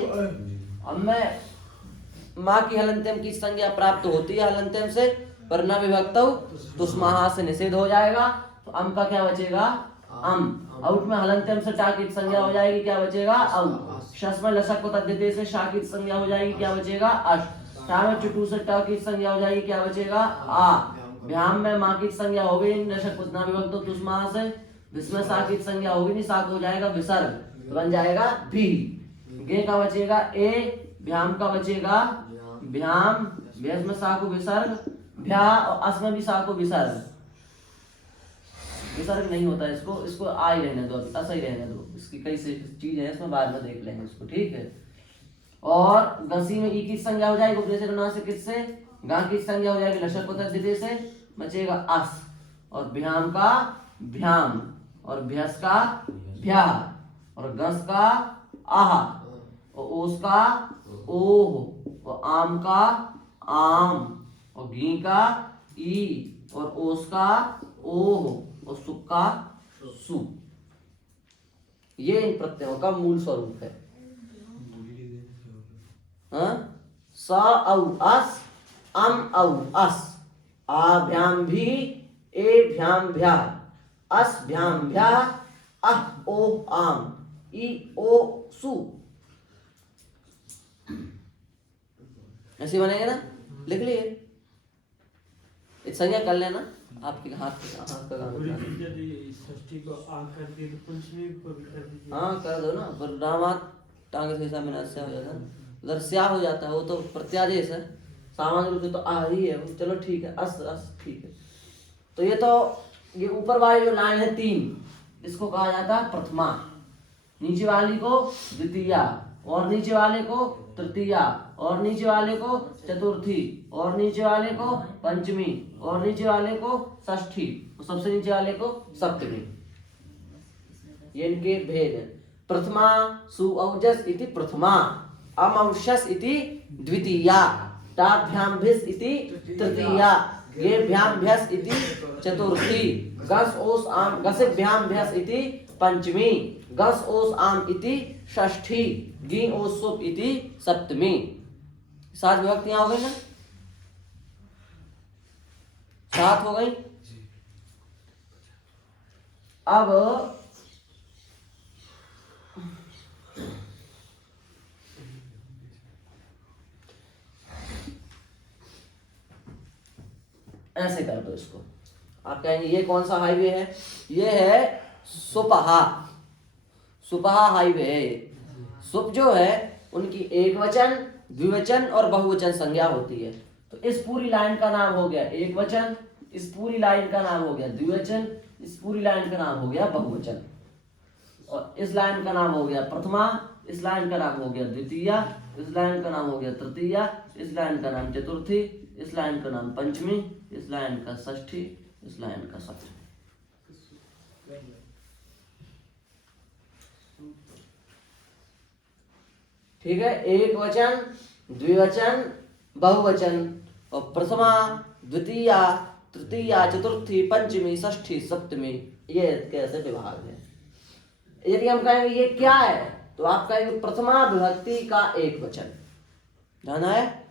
अब मैं माँ की हलंत्यम की संज्ञा प्राप्त होती है हलंत्यम से, पर न विभक्तौ तुस्माहा से निषेध हो जाएगा, तो अम का क्या बचेगा? अम। आउट में हलंत्यम से टा की संज्ञा हो जाएगी, क्या बचेगा? औ। शस में लसक को तद्धिते से शा की संज्ञा हो जाएगी, क्या बचेगा? अश। टा में चुटू से ट की संज्ञा हो जाएगी, क्या बचेगा? आ। भ्याम में माँ की संज्ञा हो गई लसक को न विभक्तौ तुस्माहा से, जिसमें सा की संज्ञा होगी नहीं, सा को हो जाएगा विसर्ग, तो बन जाएगा भी। गे का बचेगा ए, भ्याम का बचेगा भ्याम, व्यस में सा को विसर्ग, भ्या और अस में भी सा को विसर्ग, विसर्ग नहीं होता है इसको, इसको आ ही रहने दो, ऐसा ही रहने दो। इसकी कई चीज है इसमें, बाद में देख लेंगे इसको, ठीक है। और गसी में ई की संज्ञा हो जाएगी उपदेश से किससे? गा की संज्ञा हो जाएगी लशक को तद्धिते से, बचेगा अस। और भ्याम का भ्याम, और भ्यस का भ्या, और गस का आह, और ओस का ओह, और आम का आम, और घी का ई, और ओस का ओह, और सुख का सु। ये इन प्रत्ययों का मूल स्वरूप है। स औ अस, अम औ अस, आ भ्याम भी, ए भ्याम भ्या, अस भ्याम भ्या, अह ओ आम, ई ओ सु। ऐसे बनेंगे ना, लिख लिए। संज्ञा कर लेना, आपके हाथ का काम है। हाँ कर दो ना, पर रामात टांगे से हिसाब में हो जाता है, उधर स्या हो जाता है, वो तो प्रत्यादेश है, सामान्य रूप से तो आ ही है, चलो ठीक है, अस अस ठीक है। तो ये ऊपर वाली जो लाइन है 3, इसको कहा जाता है प्रथमा, नीचे वाली को द्वितीया, और नीचे वाले को तृतीया, और नीचे वाले को चतुर्थी, और नीचे वाले को पंचमी, और नीचे वाले को षष्ठी, और सबसे नीचे वाले को सप्तमी। ये इनके भेद है। प्रथमा सुऔजस इति प्रथमा, अमौषस इति द्वितीया, टाभ्याम्भिस इति तृतीया, गेभ्याम्भ्यस इति चतुर्थी, गस ओस आम गसिभ्याम्भ्यस इति पंचमी, गस ओस आम इति षष्ठी, गी ओस सुप इति सप्तमी। 7 विभक्तियां हो गई ना, 7 हो गई। अब ऐसे कर दो इसको, आप कहेंगे ये कौन सा हाईवे है? ये है सुपहा, सुपहा हाईवे है। सुप जो है उनकी एक वचन, द्विवचन और बहुवचन संज्ञा होती है। तो इस पूरी लाइन का नाम हो गया एक वचन, इस पूरी लाइन का नाम हो गया द्विवचन, इस पूरी लाइन का नाम हो गया बहुवचन, और इस लाइन का नाम हो गया प्रथमा, इस लाइन का नाम हो गया द्वितीया, इस लाइन का नाम हो गया तृतीया, इस लाइन का नाम चतुर्थी, इस लाइन का नाम पंचमी, इस लाइन का षष्ठी, इस लाइन का सप्तमी। ठीक है, एक वचन, द्विवचन, बहुवचन, और प्रथमा, द्वितीया, तृतीया, चतुर्थी, पंचमी, षष्ठी, सप्तमी, ये कैसे विभाग है। यदि हम कहेंगे ये क्या है, तो आप कहेंगे प्रथमा विभक्ति का एक वचन। जाना है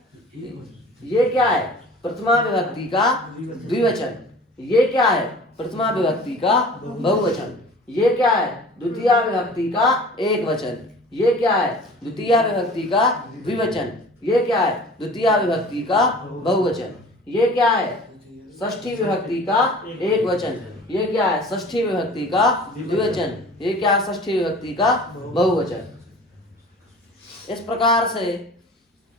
ये क्या है? प्रथमा विभक्ति का द्विवचन। ये क्या है? प्रथमा विभक्ति का बहुवचन। ये क्या है? द्वितीया विभक्ति का एक वचन। ये क्या है? द्वितीया विभक्ति का द्विवचन। ये क्या है? द्वितीया विभक्ति का बहुवचन। ये क्या है? षष्ठी विभक्ति का एक वचन। ये क्या है? षष्ठी विभक्ति का द्विवचन। ये क्या है? षष्ठी विभक्ति का बहुवचन। इस प्रकार से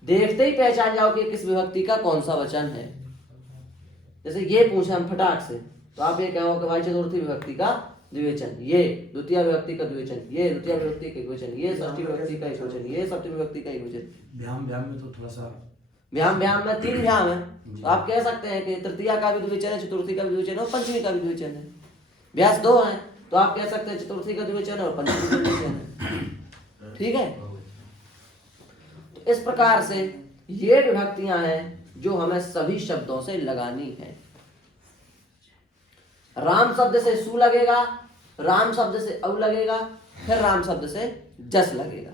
देखते ही पहचान जाओगे किस विभक्ति का कौन सा वचन है। जैसे ये पूछा हम फटाक से, तो आप ये कहोगे भाई चतुर्थी विभक्ति का द्विवचन, ये द्वितीय विभक्ति का द्विवचन, ये द्वितीय विभक्ति का एकवचन, ये षष्ठी विभक्ति का एकवचन, ये सप्तमी विभक्ति का एकवचन। भ्याम भ्याम में तो थोड़ा सा भ्याम भ्याम में 3 भ्याम है, तो आप कह सकते हैं कि तृतीया का भी द्विवचन है, चतुर्थी का भी द्विवचन है और पंचमी का भी द्विवचन है। व्यास 2 है, तो आप कह सकते हैं चतुर्थी का द्विवचन है और पंचमी का द्विवचन है। ठीक है, तो इस प्रकार से ये विभक्तियां हैं जो हमें सभी शब्दों से लगानी है। राम शब्द से सु लगेगा, राम शब्द से औ लगेगा, फिर राम शब्द से जस लगेगा,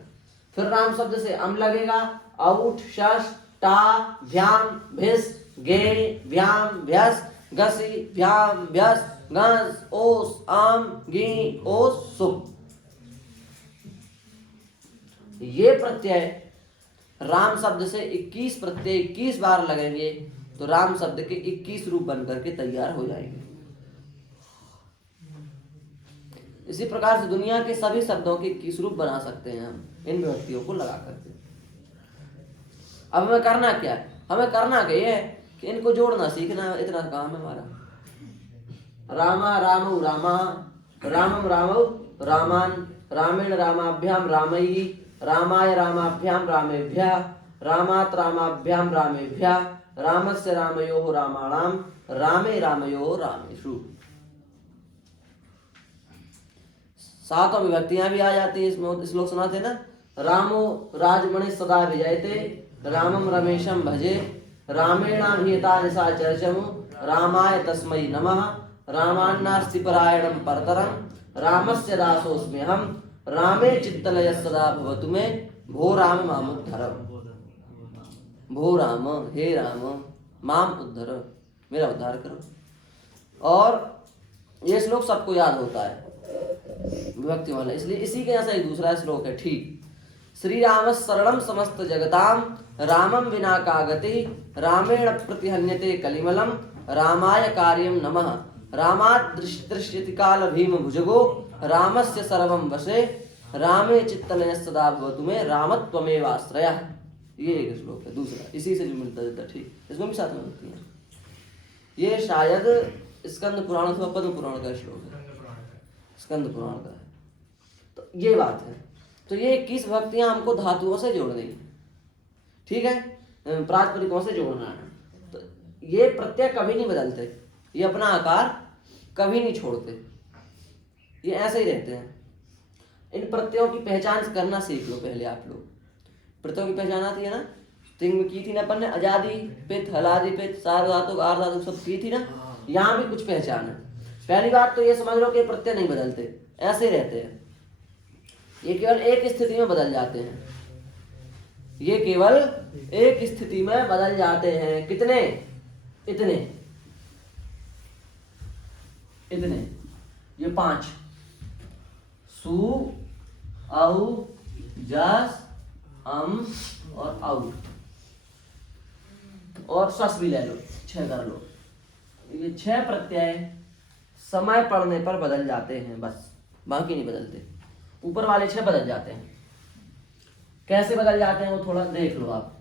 फिर राम शब्द से अम लगेगा, औठ शस टा भ्याम भिस गे भ्याम भ्यस गसी भ्याम भ्यस गस ओस आम गी ओस सुप। ये प्रत्यय राम शब्द से 21 प्रत्यय 21 बार लगेंगे तो राम शब्द के 21 रूप बनकर के तैयार हो जाएंगे। इसी प्रकार से दुनिया के सभी शब्दों के 21 रूप बना सकते हैं हम इन विभक्तियों को लगा करके। अब हमें करना क्या है? हमें करना क्या है कि इनको जोड़ना सीखना, इतना काम है हमारा। रामा रामौ रामा रामम रामौ रामान रामेण रामाभ्याम रामैः रामाय रामाभ्याम रामेभ्यः रामात् रामाभ्याम रामेभ्यः रामस्य रामयोः रामाणाम रामे रामयोः रामेषु। सातों विभक्तियां भी आ जाती है इसमें। श्लोक सुना थे ना, रामो राजमणि सदा विजयते रामम रमेशम भजे रामेणाभिहिता निशा चर्चमु रामाय तस्मै नमः रामान्नास्ति परायणं परतरं रामस्य दासोऽस्म्यहं रामे चित्तलय सदा भवतु मे भो राम मामुद्धर। भो राम, हे राम, माम उद्धर, मेरा उद्धार करो। और ये श्लोक सबको याद होता है विभक्ति वाला, इसलिए इसी के जैसा एक दूसरा श्लोक है। ठीक, श्री राम शरणम समस्त जगताम रामम विना का गति रामेण प्रतिहन्यते कलिमलम रामाय कार्यम नमः रामात् दृश्यति काल भीम भुजगो रामस्य सर्वं वशे रामे चित्तलय सदा भवतु मे रामत्वमेवाश्रयः। ये एक श्लोक है दूसरा, इसी से जो मिलता जुलता। ठीक, इसमें भी साथ में मिलती है। ये शायद स्कंद पुराण अथवा पद्म पुराण का श्लोक है, स्कंद पुराण का है। तो ये बात है। तो ये 21 विभक्तियां हमको धातुओं से जोड़नी है, ठीक है, प्रातिपदिकों से जोड़ना है। तो ये प्रत्यय कभी नहीं बदलते, ये अपना आकार कभी नहीं छोड़ते, ये ऐसे ही रहते हैं। इन प्रत्ययों की पहचान करना सीख लो पहले आप लोग। प्रत्ययों की पहचान आती है ना, तिंग में की थी ना अपन ने, अजादी पित हलादी पित सार्वधातुक आर्धातुक सब की थी ना। यहाँ भी कुछ पहचान है। पहली बात तो ये समझ लो कि प्रत्यय नहीं बदलते, ऐसे ही रहते हैं। ये केवल एक स्थिति में बदल जाते हैं, ये केवल एक स्थिति में बदल जाते हैं। कितने? इतने इतने, ये 5 सु औ जस अम और औ और सस भी ले लो, 6 कर लो। ये 6 प्रत्यय समय पड़ने पर बदल जाते हैं, बस बाकी नहीं बदलते। ऊपर वाले 6 बदल जाते हैं। कैसे बदल जाते हैं वो थोड़ा देख लो आप।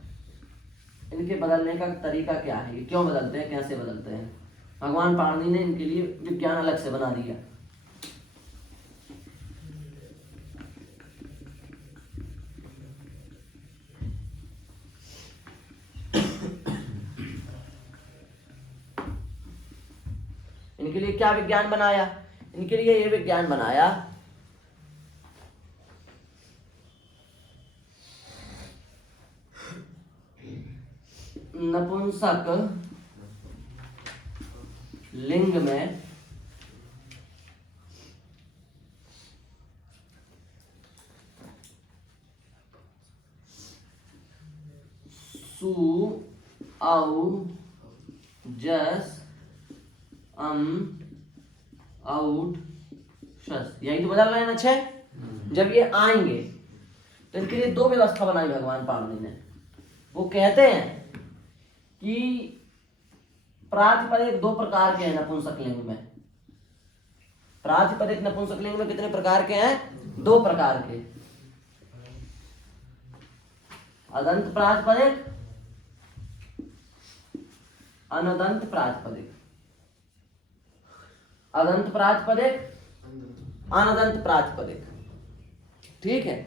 इनके बदलने का तरीका क्या है, ये क्यों बदलते हैं, कैसे बदलते हैं। भगवान पाणिनि ने इनके लिए विज्ञान अलग से बना दिया। इनके लिए क्या विज्ञान बनाया? इनके लिए ये विज्ञान बनाया नपुंसक लिंग में सु औ जस अम औट शस, यही तो बदल रहे हैं ना 6। जब ये आएंगे तो इनके लिए 2 व्यवस्था बनाई भगवान पाणिनि ने। वो कहते हैं कि प्रातिपदिक 2 प्रकार के हैं नपुंसक लिंग में। प्रातिपदिक नपुंसक लिंग में कितने प्रकार के हैं? 2 प्रकार के। अदंत प्रातिपदिक, अनदंत प्रातिपदिक। अदंत प्रातिपदिक, अनदंत प्रातिपदिक, ठीक है।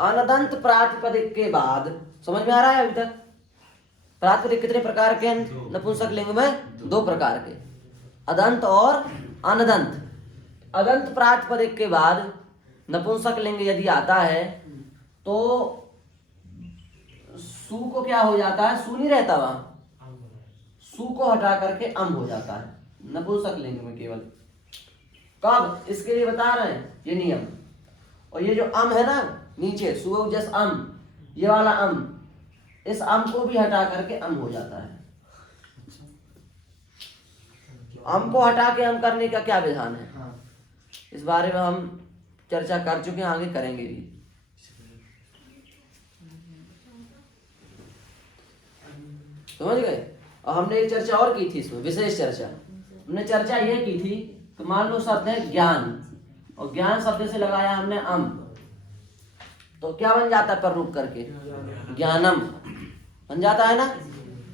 अनदंत प्रातिपदिक के बाद समझ में आ रहा है अभी तक? प्रातिपदिक कितने प्रकार के हैं नपुंसक लिंग में? 2 प्रकार के, अदंत और अनदंत। अदंत प्रातिपदिक के बाद नपुंसक लिंग यदि आता है तो सु को क्या हो जाता है? सु नहीं रहता वहां, सु को हटा करके अम हो जाता है। नपुंसक लिंग में केवल। कब? इसके लिए बता रहे हैं ये नियम। और ये जो अम है ना नीचे सुअ जस अम, ये वाला अम, इस अम को भी हटा करके अम हो जाता है। अम को हटा के अम करने का क्या विधान है, इस बारे में हम चर्चा कर चुके हैं, आगे करेंगे भी। समझ गए? और हमने एक चर्चा और की थी इसमें, विशेष चर्चा। हमने चर्चा ये की थी कि मान लो शब्द है ज्ञान, और ज्ञान शब्द से लगाया हमने अम, तो क्या बन जाता है पर रूप करके? ज्ञानम बन जाता है ना।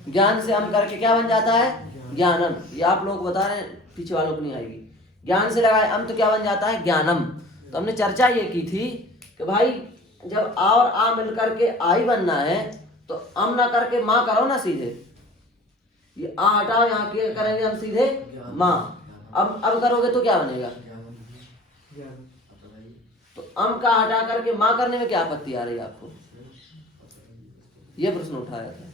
ज्ञान से अम करके क्या बन जाता है? ज्ञानम। ये आप लोग बता रहे हैं, पीछे वालों को नहीं आएगी। ज्ञान से लगाए अम तो क्या बन जाता है? ज्ञानम। तो हमने चर्चा ये की थी कि भाई जब आ और आ मिलकर के आई बनना है तो अम ना करके माँ करो ना सीधे। ये आ हटाओ, यहाँ के करेंगे हम सीधे माँ। अब करोगे तो क्या बनेगा? तो अम का हटा करके माँ करने में क्या आपत्ति आ रही है आपको? ये प्रश्न उठाया था।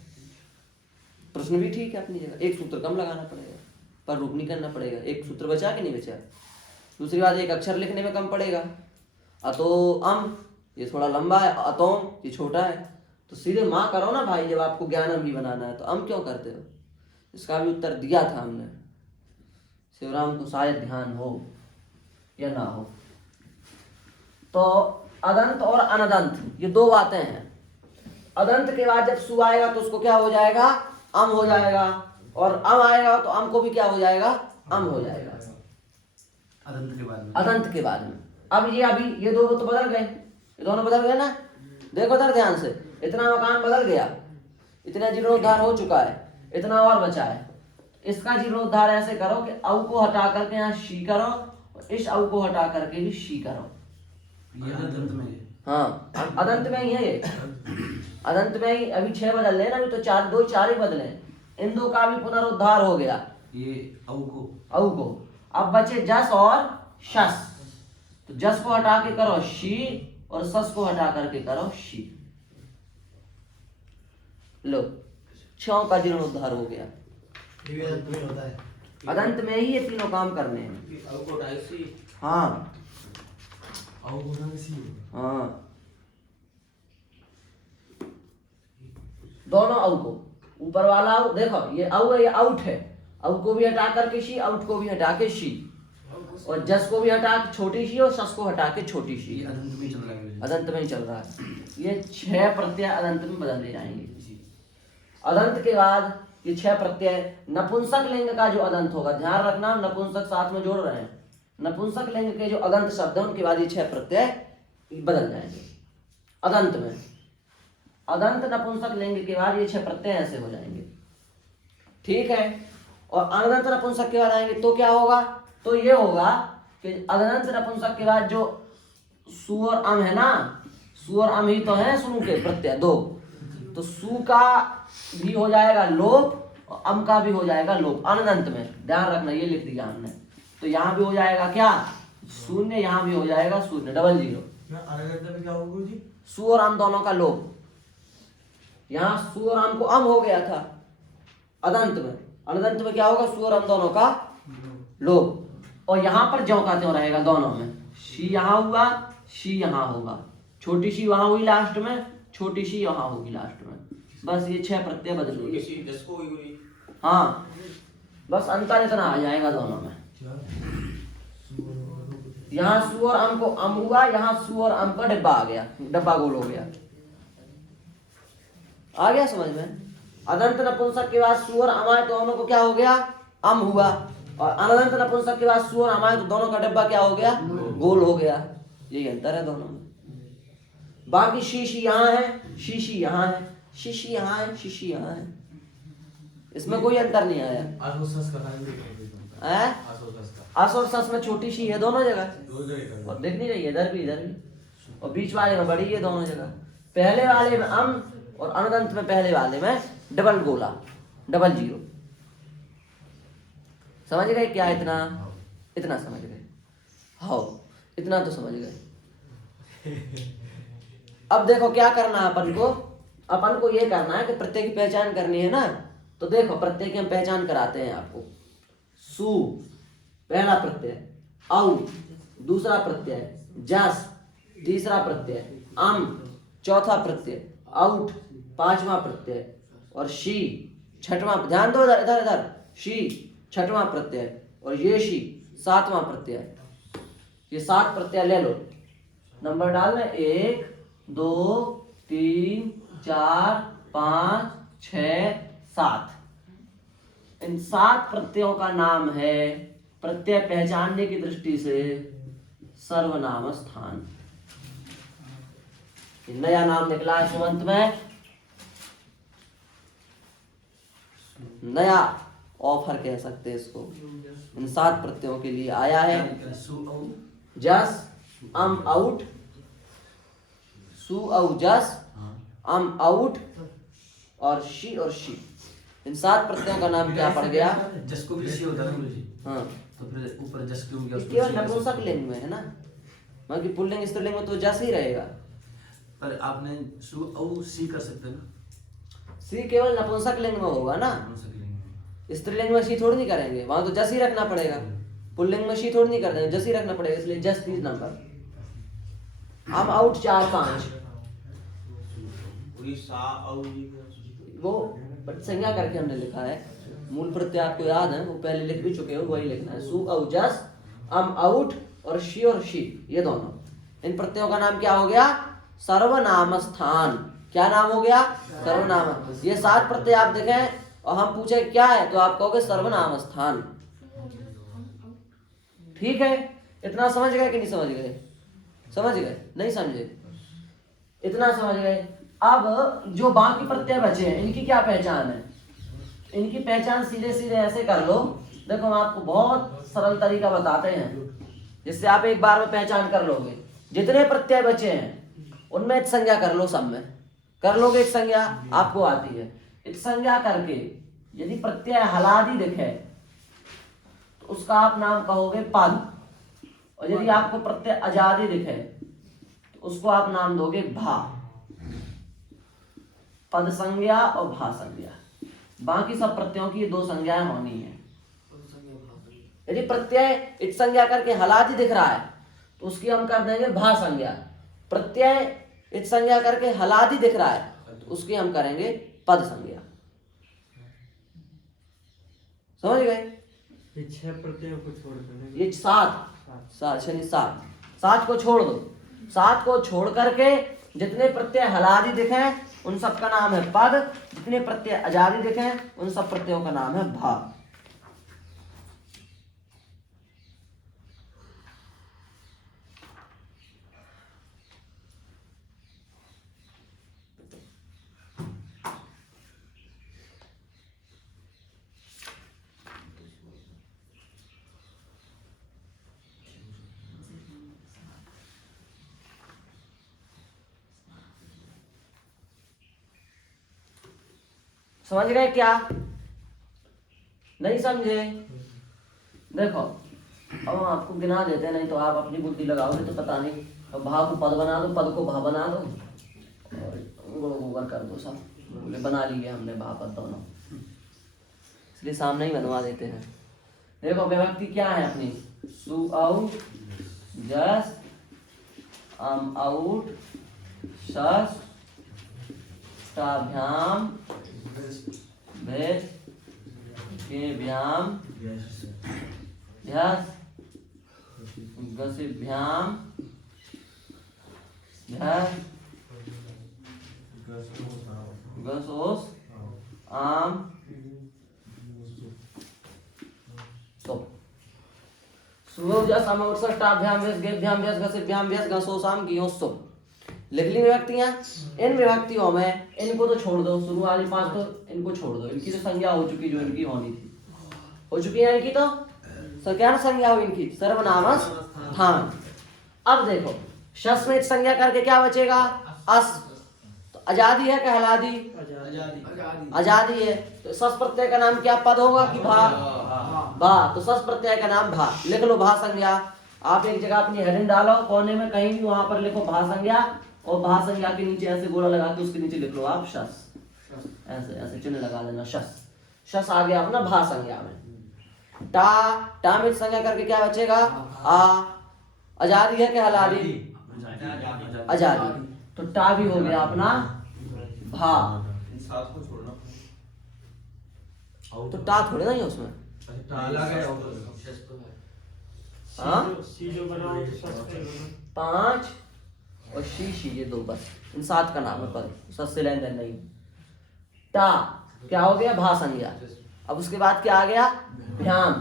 प्रश्न भी ठीक है अपनी जगह, एक सूत्र कम लगाना पड़ेगा, पर रूप नहीं करना पड़ेगा। एक सूत्र बचा कि नहीं बचा? दूसरी बात, एक अक्षर लिखने में कम पड़ेगा। अतो अम ये थोड़ा लंबा है, अतोम ये छोटा है, तो सीधे माँ करो ना भाई। जब आपको ज्ञानम ही बनाना है तो अम क्यों करते हो? इसका भी उत्तर दिया था हमने। शिवराम को शायद ध्यान हो या ना हो। तो अदंत और अनदंत ये दो बातें हैं। अदंत के बाद जब सु आएगा तो उसको क्या हो जाएगा? अम हो जाएगा। और अम आएगा तो अम को भी क्या हो जाएगा? अम हो जाएगा अदंत के बाद में। अदंत के बाद में। अब ये अभी ये दो तो बदल गए, ये दोनों बदल गए ना। देखो इधर ध्यान से, इतना मकान बदल गया, इतना जीर्णोद्धार हो चुका है, इतना और बचा है। इसका जीर्णोद्धार ऐसे करो कि औ को हटा करके यहाँ शी करो, और इस औ को हटा करके भी शी करो। ये अदंत में है। हाँ अदंत में ही है ये। अदंत में ही अभी 6 बदल रहे ना, अभी तो 4 ही बदले। इन दो का भी पुनरुद्धार हो गया, ये औ को। अब बचे जस और शस। तो जस को हटा के करो शी, और सस को हटा करके करो शी। लो 6 का जीर्णोद्धार हो गया। अदंत में ही ये तीनों काम करने हैं। हाँ हाँ, दोनों औ को, ऊपर वाला औ देखो, ये औ है, ये आउट है। औ को भी हटा करके शी, आउट को भी हटा के शी, और जस को भी हटा के छोटी शी, और सस को हटा के छोटी शी। ये अदंत में चल रहा है। अदंत में ही चल रहा है। ये 6 प्रत्यय अदंत में बदलने जाएंगे। अदंत के बाद ये 6 प्रत्यय नपुंसक लिंग का जो अदंत होगा, ध्यान रखना, नपुंसक साथ में जोड़ रहे हैं। नपुंसक लिंग के जो अदंत शब्द है उनके बाद ये 6 प्रत्यय बदल जाएंगे अदंत में। अदंत नपुंसक लिंग के बाद ये 6 प्रत्यय ऐसे हो जाएंगे, ठीक है। और अनदंत नपुंसक के बाद आएंगे तो क्या होगा? तो ये होगा कि अदंत नपुंसक के बाद जो सु और अम है ना, सु और अम ही तो है सुनु के प्रत्यय 2, तो सु का भी हो जाएगा लोप और अम का भी हो जाएगा लोप अनदंत में। ध्यान रखना, ये लिख दिया हमने। तो यहाँ भी हो जाएगा क्या? शून्य, यहाँ भी हो जाएगा शून्य, डबल जीरो। सु और अम दोनों का लोप। यहाँ सु और अम को अम हो गया था अदंत में, अनदंत में क्या होगा? सु और अम दोनों का लोप। और यहाँ पर ज्यों का त्यों रहेगा दोनों में। शी यहाँ हुआ, शी यहाँ होगा, छोटी शी वहां हुई लास्ट में, छोटी शी यहाँ होगी लास्ट में। बस ये 6 प्रत्यय बदलेंगे। हाँ बस अंतर इतना आ जाएगा दोनों में। यहाँ सु और अम को अम हुआ, यहाँ सु और अम का डिब्बा आ गया, डब्बा गोल हो गया। आ गया समझ में? अदंत नपुंसक के बाद सु और अम आए तो दोनों को क्या हो गया? अम हुआ। और अनदंत नपुंसक के बाद सु और अम आए तो दोनों का डब्बा क्या हो गया? गोल हो गया। यही अंतर है दोनों में। बाकी शीशी यहाँ है, शीशी यहाँ है, शीशी यहाँ है, शीशी यहाँ है, इसमें कोई अंतर नहीं आया। आस और सस में छोटी शी है दोनों जगह, और दिख नहीं रही है इधर भी इधर भी, और बीच वाले में बड़ी है दोनों जगह। पहले वाले में अम और अनदंत में पहले वाले में डबल गोला, डबल जीरो। समझ गए क्या? इतना समझ गए? हाँ इतना तो समझ गए। अब देखो क्या करना है अपन को ये करना है कि प्रत्यय की पहचान करनी है ना। तो देखो प्रत्यय की हम पहचान कराते हैं आपको। सु पहला प्रत्यय, औ दूसरा प्रत्यय, जस तीसरा प्रत्यय, अम चौथा प्रत्यय, आउट पांचवा प्रत्यय और शी छठवां। ध्यान दो इधर इधर इधर। शी छठवां प्रत्यय और ये शी सातवां प्रत्यय। ये 7 प्रत्यय ले लो, नंबर डालना 1 2 3 4 5 6 7। इन 7 प्रत्ययों का नाम है प्रत्यय पहचानने की दृष्टि से सर्वनाम स्थान। नया नाम निकला है सुमंत में, नया ऑफर कह सकते हैं इसको, इन 7 प्रत्ययों के लिए आया है। सु औ जस अम आउट, सु औ जस अम आउट और शी और शी। इन 7 प्रत्ययों का नाम क्या पड़ गया? जस को भी सी होता है ना गुरुजी। हाँ, तो फिर ऊपर जस क्यों गया? ये केवल नपुंसक लिंग में है ना, बाकी पुल्लिंग स्त्रीलिंग में तो जस ही रहेगा। पर आपने सु औ सी कर सकते हैं ना। सी केवल नपुंसक लिंग में होगा ना, कौन सा करेंगे? स्त्रीलिंग में शी थोड़ी नहीं करेंगे, वहां तो जस ही रखना पड़ेगा। पुल्लिंग में शी थोड़ी नहीं कर देंगे, जस ही रखना पड़ेगा, इसलिए जस 3 नंबर। हम आउट 4 5 वो संज्ञा करके हमने लिखा है। मूल प्रत्यय आपको याद है, वो पहले लिख भी चुके हो, वही लिखना है। सु औ जस अम आउट और शी, ये दोनों, इन प्रत्ययों का नाम क्या हो गया? सर्वनाम स्थान। क्या नाम हो गया? सर्वनाम। ये 7 प्रत्यय आप देखें और हम पूछे क्या है तो आप कहोगे सर्वनाम स्थान। ठीक है, इतना समझ गए कि नहीं समझ गए? समझ गए? नहीं समझे? इतना समझ गए। अब जो बाकी प्रत्यय बचे हैं इनकी क्या पहचान है? इनकी पहचान सीधे सीधे ऐसे कर लो। देखो हम आपको बहुत सरल तरीका बताते हैं जिससे आप एक बार में पहचान कर लोगे। जितने प्रत्यय बचे हैं उनमें एक संज्ञा कर लो, सब में कर लोगे एक संज्ञा, आपको आती है। एक संज्ञा करके यदि प्रत्यय हलादि दिखे तो उसका आप नाम कहोगे पद, और यदि आपको प्रत्यय अजादि दिखे तो उसको आप नाम दोगे भा। पद संज्ञा और भा संज्ञा, बाकी सब प्रत्ययों की ये 2 संज्ञाएं होनी है। यदि प्रत्यय इत संज्ञा करके हलादि दिख रहा है तो उसकी हम कर देंगे भा संज्ञा। प्रत्यय इत संज्ञा करके हलादि दिख रहा है तो उसकी हम करेंगे पद संज्ञा। समझ गए? ये 6 प्रत्ययों को छोड़ कर ये 7 को छोड़ दो। 7 को छोड़ करके जितने प्रत्यय हलादि दिखे उन सब का नाम है पद, जितने प्रत्यय अजादि दिखे उन सब प्रत्ययों का नाम है भा। समझ गए क्या? नहीं समझे? देखो अब हम आपको गिना देते हैं, नहीं तो आप अपनी बुद्धि लगाओगे तो पता नहीं। अब भा को पद बना दो, पद को भा बना दो और गूगल कर दो। सब बोले बना लिए हमने भा पद दोनों, इसलिए सामने ही बनवा देते हैं। देखो विभक्ति क्या है अपनी? सु औ जस अम आउट सस ताभ्याम भेद के व्याम ध्यास गसिभ्याम ध्यास गसोस आम तो सुबह जस अम आउट सस ताभ्याम भेद गेभ्याम भेद गसिभ्याम भेद गसोस आम गियोसो। लिख ली विभक्तियां। इन विभक्तियों में इनको तो छोड़ दो, शुरू वाली 5 तो इनको छोड़ दो, इनकी तो संज्ञा हो चुकी जो इनकी होनी थी, हो चुकी है इनकी। तो क्या संज्ञा हो इनकी? सर्वनाम स्थान। अब देखो शस में संज्ञा करके क्या बचेगा? अस। तो अजादी है क्या हलादी? अजादी है। तो सस प्रत्यय का नाम क्या पद होगा कि भा? भा। तो सस प्रत्यय का नाम भा। लिख लो भा संज्ञा। आप एक जगह अपनी हेडिंग डालो कोने में कहीं भी, वहां पर लिखो भा संज्ञा और भा संज्ञा के नीचे ऐसे गोला लगा के उसके नीचे लिख लो आप शस। ऐसे ऐसे चिन्ह लगा देना शस। शस आ गया अपना भा संज्ञा में। टा, टा में संज्ञा करके क्या बचेगा? आ। आजादी है क्या हलादी? आजादी। तो टा भी हो गया अपना भा। तो टा थोड़े ना ही है उसमें। हाँ? सी जो बनाओ तो सस्ते बनो। 5 और शी ये 2 बस, इन 7 का नाम है पद, सत से लेन देन नहीं। टा क्या हो गया? भा संज्ञा। अब उसके बाद क्या आ गया? भ्याम।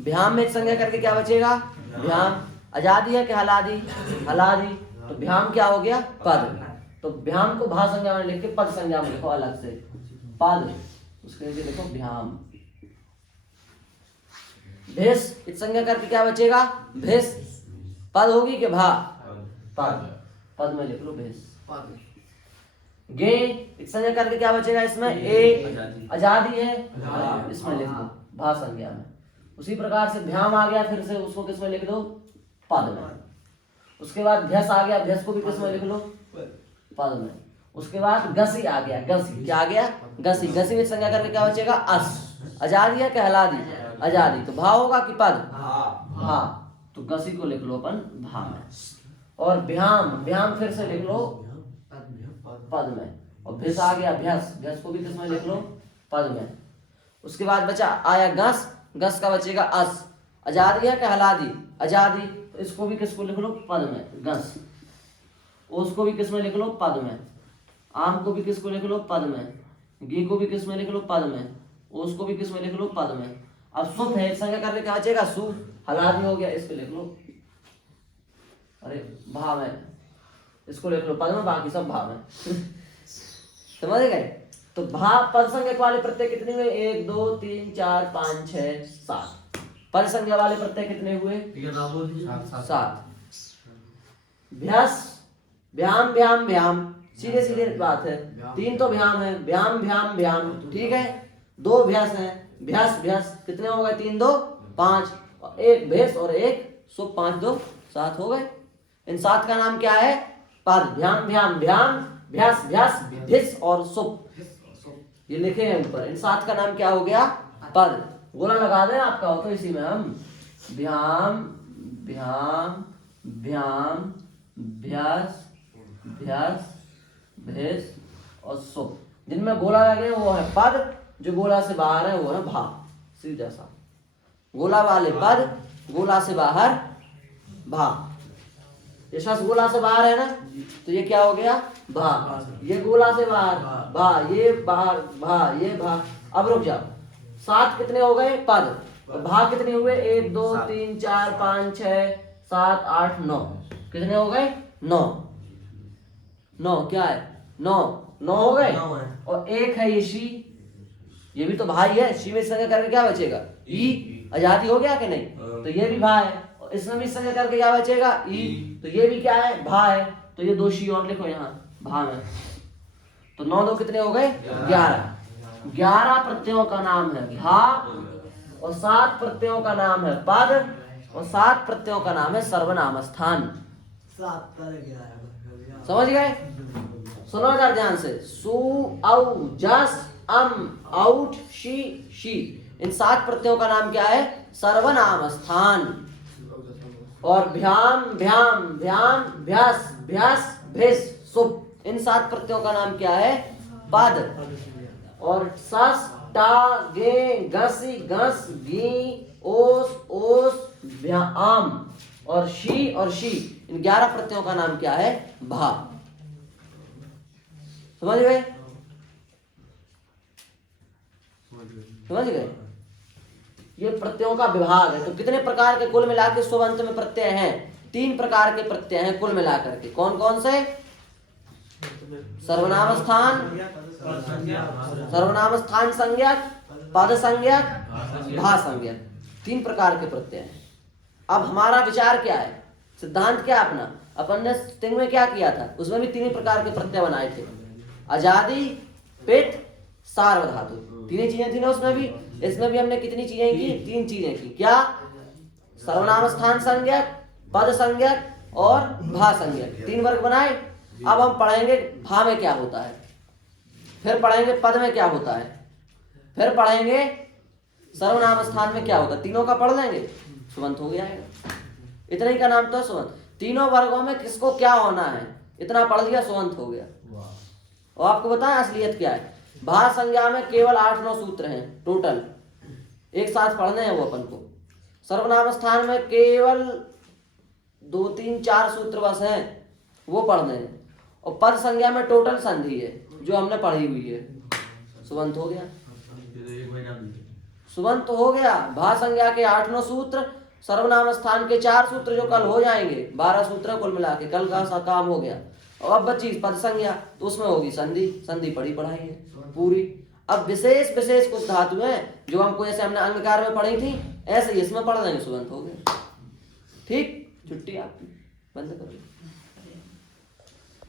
भ्याम में संज्ञा करके क्या बचेगा? भ्याम। आजादी है क्या हलादी? हलादी। तो भ्याम क्या हो गया? पद। तो भ्याम को भा संज्ञा में लिख के पद संज्ञा में लिखो अलग से, पद। उसके नीचे लिखो भ्याम। भेष, इस संज्ञा करके क्या बचेगा? भेष। पद होगी कि भा? पद। पद में लिख लो भेष। गे, इस संज्ञा करके क्या बचेगा इसमें? ए। आजादी है, इसमें लिख दो भा संज्ञा में। उसी प्रकार से भ्याम आ गया, फिर से उसको किस में लिख दो? पद में। उसके बाद भ्यस आ गया, भ्यस को भी किस में लिख लो? पद में। उसके बाद गसी आ गया, गसी क्या आ गया? गसी। गसी में संज्ञा करके क्या बचेगा? अस। आजादी है क्या हलादी? आजादी। तो भा होगा कि पद? भा। तो गसी को लिख लो अपन भा में। और भ्याम, भ्याम फिर से लिख लो पद में। और भिस आ गया, भ्यस, भ्यस को भी किस में लिख लो? पद में। उसके बाद बचा आया गस, गस का बचेगा अस। आजादी है क्या हलादी? आजादी। तो इसको भी किसको लिख लो? पद में, गस। उसको भी किस में लिख लो? पद में। आम को भी किसको लिख लो? पद में। गी को भी किस में लिख लो? पद में। उसको भी किस में लिख लो? पद में। अब सुप है, संज्ञा करके क्या बचेगा? सु। हलादी हो गया, इसको लिख लो अरे भा में, इसको लिख लो पद में, बाकी सब भा में। समझ गए? तो भा पद संज्ञक वाले प्रत्यय कितने हुए? 1 2 3 4 5 6 7। पद संज्ञा वाले प्रत्यय कितने हुए? 7। भ्यास, भ्याम भ्याम भ्याम, सीधे सीधे बात है। 3 तो भ्याम है, भ्याम भ्याम भ्याम, ठीक है। 2 भ्यास है, भ्यास भ्यास, कितने हो गए? 3 2 5, और 1 भेष और 1 सुप, 5 2 7 हो गए। इन 7 का नाम क्या है? पद। भ्याम भ्याम भ्याम, भ्यास भ्यास, भिस और सुप, ये लिखे हैं ऊपर। इन 7 का नाम क्या हो गया? पद। गोला लगा दें आपका हो तो इसी में हम भ्याम भ्याम भ्याम, भ्यास भ्यास, भेष और सुप। जिनमें गोला लगे वो है पद, जो गोला से बाहर है वो है भा। सीधा सा गोला वाले पद, गोला से बाहर भा। ये शस गोला से बाहर है ना, तो ये क्या हो गया? भा। ये गोला से बाहर भा, ये बाहर भा, ये भा। अब रुक जाओ, 7 कितने हो गए? पद। और भा कितने हुए? 1 2 3 4 5 6 7 8 9। कितने हो गए? 9। 9 क्या है? 9 हो गए। और 1 है ये शी, ये भी तो भाई है। शी में संज्ञा करके क्या बचेगा? ई। आजादी हो गया कि नहीं? तो ये भी भा है। और इसमें भी संज्ञा करके क्या बचेगा? ई। तो ये भी क्या है? भा है। तो ये 2 शी और लिखो यहाँ भा में। तो 9 2 कितने हो गए? 11। 11 प्रत्ययों का नाम है भा, और 7 प्रत्ययों का नाम है पद, और 7 प्रत्ययों का नाम है सर्वनाम स्थान। समझ गए? सुनो जरा ध्यान से। सु औ जस अम औठ शी शी, इन 7 प्रत्ययों का नाम क्या है? सर्वनाम स्थान। और भ्याम भ्याम भ्याम, भ्यास भ्यास, भेष सुप, इन 7 प्रत्ययों का नाम क्या है? पद। और सस टा गे गसी गस गी ओस ओस भ्याम, और शी और शी, इन 11 प्रत्ययों का नाम क्या है? भा। समझ गए? समझ गए? ये प्रत्ययों का विभाग है। तो कितने प्रकार के कुल मिलाकर शुभ अंत में प्रत्यय हैं? 3 प्रकार के प्रत्यय हैं कुल मिलाकर के। कौन कौन से? सर्वनाम स्थान, सर्वनाम स्थान संज्ञक, पद संज्ञक, भा संज्ञक, 3 प्रकार के प्रत्यय हैं। अब हमारा विचार क्या है? सिद्धांत क्या अपना? अपन ने स्टिंग में क्या किया था? उसमें भी 3 प्रकार के प्रत्यय बनाए थे। आजादी, पित्त, सार्वधातु, 3 चीजें थी ना उसमें भी। इसमें भी हमने कितनी चीजें की? 3 चीजें की। क्या? सर्वनाम स्थान संज्ञक, पद संज्ञक और भा संज्ञक, 3 वर्ग बनाए। अब हम पढ़ेंगे भा में क्या होता है, फिर पढ़ेंगे पद में क्या होता है, फिर पढ़ेंगे सर्वनाम स्थान में क्या होता है, तीनों का पढ़ लेंगे, सुबंत हो गया है। इतना ही का नाम तो सुबंत। तीनों वर्गों में किसको क्या होना है, इतना पढ़ लिया, सुबंत हो गया। और आपको बताएं असलियत क्या है। भार संज्ञा में केवल 8-9 सूत्र हैं टोटल, एक साथ पढ़ने हैं वो अपन को। सर्वनाम स्थान में केवल 2-3-4 सूत्र बस हैं, वो पढ़ने हैं। और पद संज्ञा में टोटल संधि है जो हमने पढ़ी हुई है। सुबंत हो गया, सुबंत हो गया। भा संज्ञा के 8-9 सूत्र, सर्वनाम स्थान के 4 सूत्र जो कल हो जाएंगे, 12 सूत्र कुल मिला के कल का सा काम हो गया। और अब बची पद संज्ञा, तो उसमें होगी संधि, संधि पढ़ी पढ़ाई है पूरी। अब विशेष विशेष कुछ धातु हैं जो हमको जैसे हमने अंगकार में पढ़ी थी, ऐसे ही इसमें पढ़ देंगे, सुबंत हो गया। ठीक, छुट्टी आपकी, बंद करो।